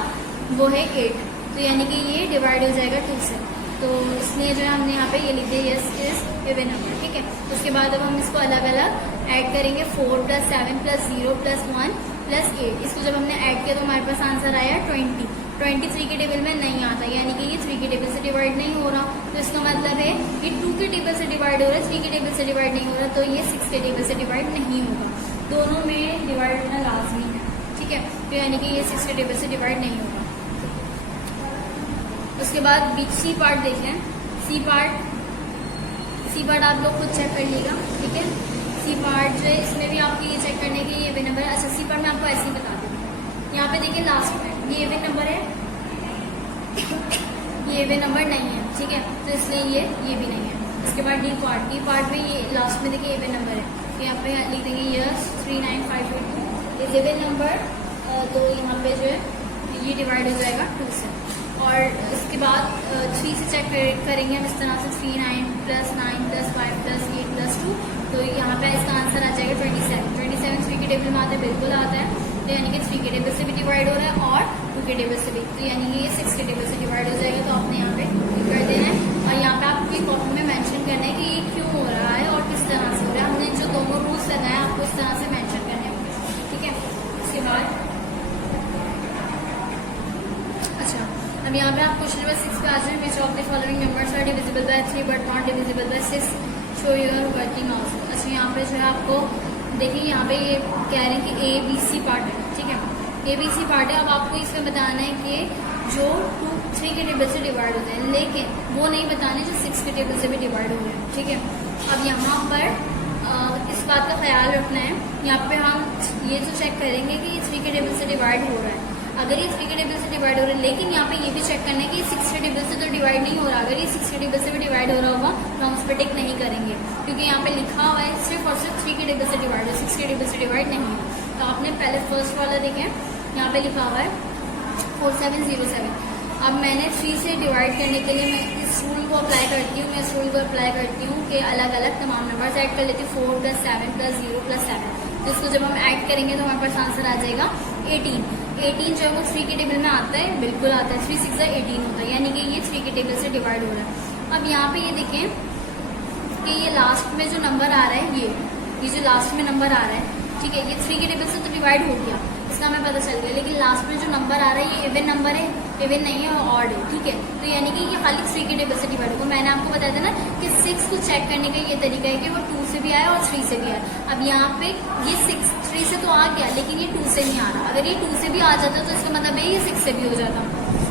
वो है 8, तो यानी कि ये डिवाइड हो जाएगा 2 से, तो इसलिए जो है हमने यहाँ पे ये लिख दिया यस इज इवन नंबर, ठीक है। उसके बाद अब हम इसको अलग अलग ऐड करेंगे, 4 + 7 + 0 + 1 + 8, इसको जब हमने ऐड किया तो हमारे पास आंसर आया 20। 23 के टेबल में नहीं आता, यानी कि ये 3 के टेबल से डिवाइड नहीं हो रहा, तो इसका मतलब है कि 2 के टेबल से डिवाइड हो रहा है, 3 के टेबल से डिवाइड नहीं हो रहा, तो ये 6 के टेबल से डिवाइड नहीं होगा, दोनों में डिवाइड होना लाजमी है, ठीक है, तो यानी कि ये 6 के टेबल से डिवाइड नहीं होगा। उसके बाद सी पार्ट देख लें, सी पार्ट आप लोग खुद चेक कर लीजिएगा, ठीक है। सी पार्ट जो है इसमें भी आपको ये चेक करने की ये इवन नंबर है। अच्छा, सी पार्ट में आपको ऐसे ही बता दूँ, यहाँ पे देखिए लास्ट में ये इवन नंबर है, ये इवन नंबर नहीं है, ठीक है, तो इसलिए ये भी नहीं है। उसके बाद डी पार्ट में ये लास्ट में देखिए इवन नंबर है, तो यहाँ पे लिख देंगे यस 39582 इज इवन नंबर, तो यहाँ पे जो है ये डिवाइड हो जाएगा 2 से। और इसके बाद 3 से चेक करेंगे हम इस तरह से, 3 9 + 9 + 5 + 8 + 2, तो यहाँ पे इसका आंसर आ जाएगा 27। 3 के टेबल में आता है, बिल्कुल आता है, तो यानी कि 3 के टेबल से भी डिवाइड हो रहा है और 2 के टेबल से भी, तो यानी कि ये 6 के टेबल से डिवाइड हो जाएगा, तो आपने यहाँ पे कर देना है। और यहाँ पे आपकी कॉपी में मेंशन करना है कि ये क्यों हो रहा है और किस तरह से हो रहा है, हमने जो दोनों रूल्स लगाए आपको इस तरह से मेंशन करने होंगे, ठीक है। उसके बाद अच्छा, अब यहाँ पे आप क्वेश्चन नंबर 6 पे आ जाए, which of the following numbers are divisible by 3 but not divisible by 6, show your working out. अच्छा, यहाँ पे जो है आपको देखिए यहाँ पे ये कह रहे हैं कि ABC पार्ट है, ठीक है, ABC पार्ट है। अब आपको इसमें बताना है कि जो 3 के टेबल से डिवाइड होते हैं, लेकिन वो नहीं बताने जो 6 के टेबल से भी डिवाइड हो रहे हैं, ठीक है। अब यहाँ पर इस बात का ख्याल रखना है, यहाँ पे हम ये तो चेक करेंगे कि ये 3 के टेबल से डिवाइड हो रहा है। अगर ये 3 के टेबल से डिवाइड हो रहा है, लेकिन यहाँ पे ये भी चेक करना है कि 6 के टेबल से तो डिवाइड नहीं हो रहा। अगर ये 6 के टेबल से भी डिवाइड हो रहा होगा तो हम उस पर टिक नहीं करेंगे, क्योंकि यहाँ पे लिखा हुआ है सिर्फ और सिर्फ 3 के टेबल से डिवाइड हो, 6 के टेबल से डिवाइड नहीं हो। तो आपने पहले फर्स्ट वाला देखें, यहाँ पे लिखा हुआ है 4707। अब मैंने 3 से डिवाइड करने के लिए मैं इस रूल को अप्लाई करती हूँ, मैं इस रूल को अप्लाई करती हूँ कि अलग अलग तमाम नंबर्स ऐड कर लेती हूँ, 4 + 7 + 0 + 7। तो इसको जब हम ऐड करेंगे तो हमारे पास आंसर आ जाएगा 18। 18 जो है वो 3 के टेबल में आता है, बिल्कुल आता है, 3 × 6 = 18 होता है, यानी कि ये 3 के टेबल से डिवाइड हो रहा है। अब यहाँ पे ये देखें कि ये लास्ट में जो नंबर आ रहा है, ये जो लास्ट में नंबर आ रहा है, ठीक है, ये 3 के टेबल से तो डिवाइड हो गया, इसका हमें पता चल गया, लेकिन लास्ट में जो नंबर आ रहा है ये इवन नंबर है, इवन नहीं है, ऑड है, ठीक है। तो यानी कि ये खाली 3 के टेबल से डिवाइड होगा। मैंने आपको बताया था ना कि 6 को चेक करने का ये तरीका है कि वो 2 से भी आया और 3 से भी आया। अब यहाँ पे ये 6 3 से तो आ गया, लेकिन ये 2 से नहीं आ रहा। अगर ये 2 से भी आ जाता तो इसका मतलब है ये 6 से भी हो जाता।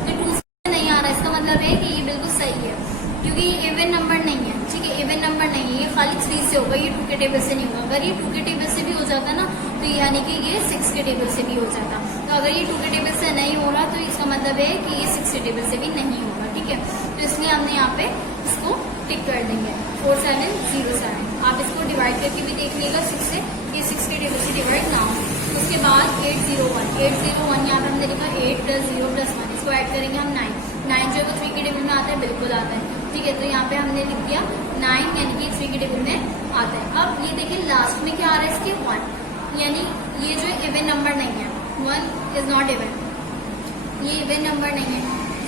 तो 2 से नहीं आ रहा, इसका मतलब है कि ये बिल्कुल सही है, क्योंकि ये इवन नंबर नहीं है, ठीक है, इवन नंबर नहीं है, ये खाली 3 से होगा, ये 2 के टेबल से नहीं होगा। अगर ये 2 के टेबल से भी हो जाता ना तो यानी कि ये 6 के टेबल से भी हो जाता। तो अगर ये 2 के टेबल से नहीं हो रहा तो इसका मतलब है कि ये 6 के टेबल से भी नहीं होगा, ठीक है। तो इसलिए हमने यहाँ पे इसको टिक कर देंगे 4707। आप इसको डिवाइड करके भी देख लीजिएगा 6 से, ये 6 के टेबल से डिवाइड ना हो। उसके बाद 801 यहाँ पे हमने लिखा 8 + 0 + 1, इसको ऐड करेंगे हम 9 जो है वो 3 के टेबल में आता है, बिल्कुल आता है, ठीक है। तो यहाँ पे हमने लिख दिया 9, यानी कि 3 के टेबल में आता है। अब ये देखिए लास्ट में क्या आ रहा है इसके 1, यानी ये जो इवन नंबर नहीं है, 1 इज नॉट इवन, ये इवन नंबर नहीं है,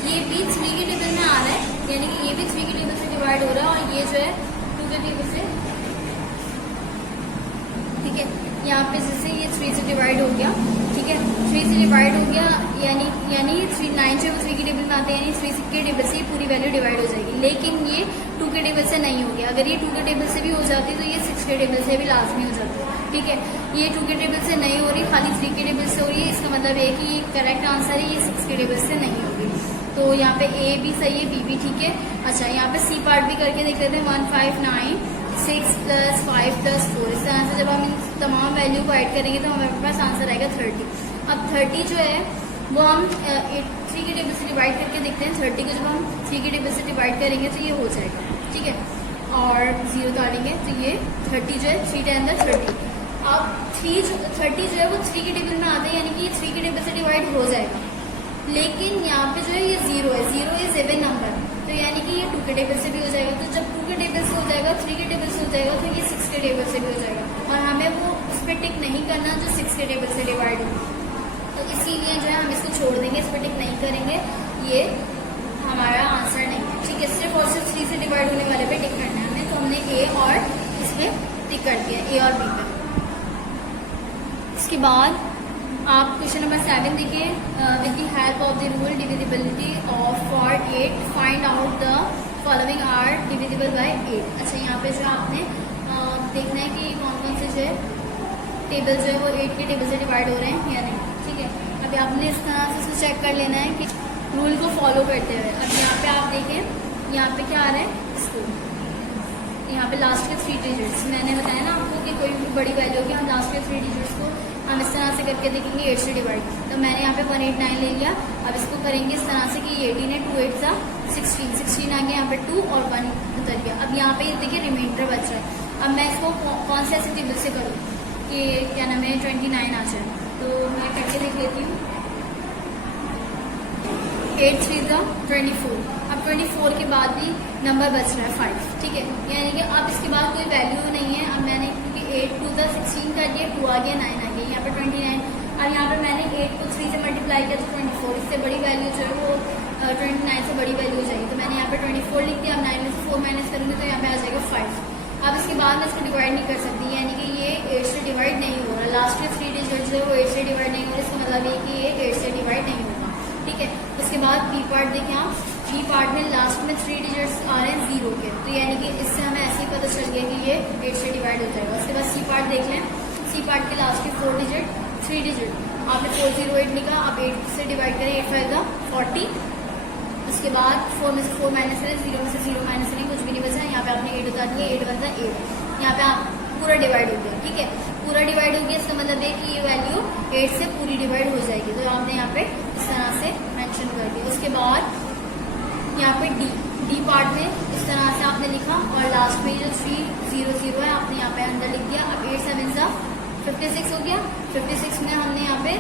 ये भी 3 के टेबल में आ रहा है, यानी कि ये भी 3 के टेबल से डिवाइड हो रहा है, और ये जो है 2 के टेबल से, ठीक है। यहाँ पे जैसे ये 3 से डिवाइड हो गया, ठीक है, 3 से डिवाइड हो गया, यानी 9 जो है वो 3 के टेबल में आते हैं, यानी 3 के टेबल से पूरी वैल्यू डिवाइड हो जाएगी। लेकिन ये 2 के टेबल से नहीं हो गया। अगर ये 2 के टेबल से भी हो जाती तो ये 6 के टेबल से भी लाजमी हो जाती, ठीक है। ये 2 के टेबल से नहीं हो रही, खाली 3 के टेबल से हो रही है, इसका मतलब है कि ये करेक्ट आंसर है, ये 6 के टेबल से नहीं होगी। तो यहाँ पे ए भी सही है, बी भी ठीक है। अच्छा, यहाँ पे सी पार्ट भी करके देख लेते हैं। 159 6 + 5 + 4, इस तरह से जब हम इन तमाम वैल्यू को ऐड करेंगे तो हमारे पास आंसर आएगा 30। अब 30 जो है वो हम 3 के टेबल से डिवाइड करके देखते हैं। 30 को जब हम 3 के टेबल से डिवाइड करेंगे तो ये हो जाएगा, ठीक है, और 0 डालेंगे तो ये 30 जो है 3 × 30। अब 30 जो है वो 3 के टेबल में आता है, यानी कि ये 3 के टेबल से डिवाइड हो जाएगा, लेकिन यहाँ पे जो है ये 0 है, 0 इज इवन नंबर, तो यानी कि ये 2 के टेबल से भी हो जाएगा। तो जब 2 के टेबल से हो जाएगा, 3 के टेबल से हो जाएगा, तो ये 6 के टेबल से भी हो जाएगा, और हमें वो उस पर टिक नहीं करना जो 6 के टेबल से डिवाइड हो। तो इसीलिए जो है हम इसको छोड़ देंगे, इस पर टिक नहीं करेंगे, ये हमारा आंसर नहीं है, ठीक है। सिर्फ और सिर्फ 3 से डिवाइड होने वाले पे टिक करना है हमें, तो हमने ए और इसमें टिक कर दिया, ए और बी पे। इसके बाद आप क्वेश्चन नंबर 7 देखिए। With the help of the rule divisibility of for 8 find out the following are divisible by 8। अच्छा, यहाँ पे जो आपने देखना है कि कौन कौन से जो है टेबल जो है वो 8 के टेबल से डिवाइड हो रहे हैं या नहीं, ठीक है। अभी आपने इस तरह से इसको चेक कर लेना है कि रूल को फॉलो करते हुए। अब यहाँ पे आप देखें, यहाँ पे क्या आ रहा है, इसको यहाँ पे लास्ट के 3 डिजिट्स, मैंने बताया ना आपको कि कोई भी बड़ी वैल्यू होगी, हम लास्ट के 3 डिजिट्स को हम इस तरह से करके देखेंगे 8 से डिवाइड। तो मैंने यहाँ पे 189 ले लिया। अब इसको करेंगे इस तरह से कि 18 है, 2 8 सा 16 आ गया, यहाँ पे 2 और 1 उतर गया। अब यहाँ पे देखिए रिमाइंडर बच रहा है। अब मैं इसको कौन से ऐसे टेबल से करूँ कि क्या नाम है 29 आ जाए, तो मैं करके देख लेती हूँ। 8 3 × 24। अब 24 के बाद भी नंबर बच रहा है 5, ठीक है, यानी कि अब इसके बाद कोई वैल्यू नहीं है। अब मैंने 8 2 × 16 कर दिया, 2 आ गया, 9 आ गया, यहाँ पे 29। अब यहाँ पे मैंने 8 को 3 से मल्टीप्लाई किया तो 24, इससे बड़ी वैल्यू जो है वो 29 से बड़ी वैल्यू हो जाएगी। तो मैंने यहाँ पे 24 लिख दिया। अब 9 में से 4 माइनस करूँगी तो यहाँ पे आ जाएगा 5। अब इसके बाद मैं इसको डिवाइड नहीं कर सकती, यानी कि ये 8 से डिवाइड नहीं हो रहा। लास्ट के 3 डिजिट जो है वो 8 से डिवाइड नहीं हो रहा, इसका मतलब ये कि ये 8 से डिवाइड नहीं होगा, ठीक है। उसके बाद बी पार्ट देखें आप, बी पार्ट में लास्ट में 3 डिजिट्स आ रहे हैं 0 के, तो यानी कि इससे हमें ऐसे ही पता चल गया कि ये 8 से डिवाइड हो जाएगा। उसके बाद सी पार्ट देख लें, सी पार्ट के लास्ट के 4 डिजिट 3 डिजिट आपने 408 लिखा। अब 8 से डिवाइड करें, 8 5 × 40। उसके बाद 4 में से 4 माइनस करें, 0 में से 0 माइनस करें, कुछ भी नहीं बचा। यहाँ पे आपने 8 बता दिया, 8 1 × 8, यहाँ पे आप पूरा डिवाइड हो गया, ठीक है, पूरा डिवाइड हो गया। इसका मतलब है कि ये वैल्यू 8 से पूरी डिवाइड हो जाएगी। तो आपने यहाँ पे इस तरह से मेंशन कर दिया। उसके बाद यहाँ पे डी पार्ट में इस तरह से आपने लिखा और लास्ट में जो 300 है आपने यहाँ पे अंदर लिख दिया। अब 8 7 सा 56 हो गया। 56 में हमने यहाँ पे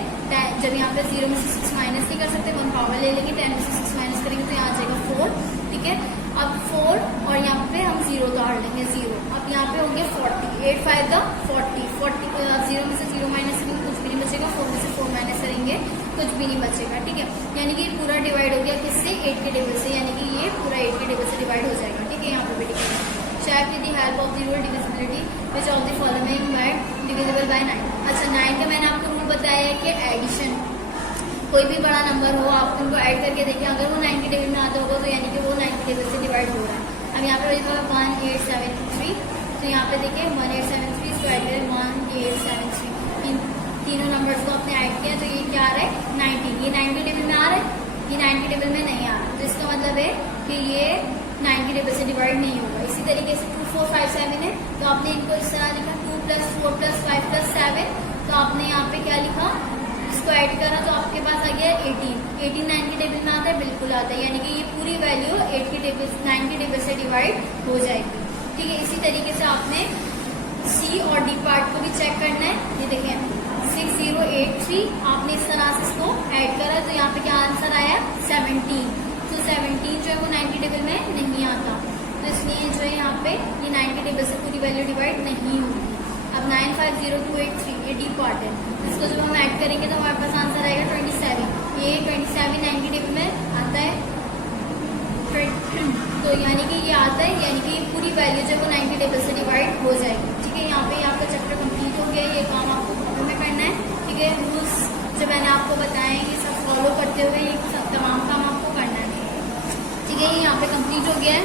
जब यहाँ पे 0 में से 6 माइनस नहीं कर सकते, 1 पावर ले लेंगे, 10 में से 6 माइनस करेंगे तो यहाँ आ जाएगा 4। ठीक है, अब 4 और यहाँ पे हम 0 उतार लेंगे 0। अब यहाँ पे हो गया 40, 8 5 40, 0 में से 0 माइनस करेंगे कुछ भी नहीं बचेगा, 4 में से 4 माइनस करेंगे कुछ भी नहीं बचेगा। ठीक है, यानी कि पूरा डिवाइड हो गया किससे, 8 के टेबल से, यानी कि ये पूरा 8 के टेबल से डिवाइड हो जाएगा। ठीक है, यहाँ पे भी divide check with the help of the rule divisibility which of the following were divisible by 9। अच्छा, 9 का मैंने आपको रूल बताया है कि एडिशन, कोई भी बड़ा नंबर हो आप उनको ऐड करके देखिए, अगर वो 9 के टेबल में आता होगा तो यानी कि वो 9 के टेबल से डिवाइड हो रहा है। अब यहाँ पे लिखा हुआ 1873, तो यहाँ पे देखिए 1873 इसको ऐड करें 1873, तीनों नंबर्स को आपने ऐड किया तो ये क्या आ रहा है 19। ये 9 के टेबल में आ रहा है, ये 9 के टेबल में नहीं आ रहा, तो इसका मतलब है कि ये 9 के टेबल से डिवाइड नहीं होगा। इसी तरीके से 2 4 5 7 है तो आपने इनको इस तरह लिखा 2 + 4 + 5 + 7, तो आपने यहाँ पे क्या लिखा, इसको ऐड करा तो आपके पास आ गया 18। 18 9 के टेबल में आता है, बिल्कुल आता है, यानी कि ये पूरी वैल्यू 8 के टेबल 9 के टेबल से डिवाइड हो जाएगी। ठीक है, इसी तरीके से आपने सी और डी पार्ट को भी चेक करना है। ये देखें 6083, आपने इस तरह से इसको ऐड करा तो यहाँ पे क्या आंसर आया 17। तो 17 जो है वो 9 के टेबल में नहीं आता, तो इसलिए जो है यहाँ पे ये 9 के टेबल से पूरी वैल्यू डिवाइड नहीं होगी। अब 950283 ये डी पार्ट है, इसको जब हम ऐड करेंगे तो हमारे पास आंसर आएगा 27। ये 27 9 के टेबल में आता है, तो यानी कि ये आता है, यानी कि ये पूरी वैल्यू जो है वो 9 के टेबल से डिवाइड हो जाएगी। ठीक है, यहाँ पे आपका चैप्टर कंप्लीट हो गया, ये काम आपको खत्म में करना है। ठीक है, रूल्स जो मैंने आपको बताए ये सब फॉलो करते हुए ये सब तमाम काम आपको करना है। ठीक है, ये यहाँ पे कंप्लीट हो गया है।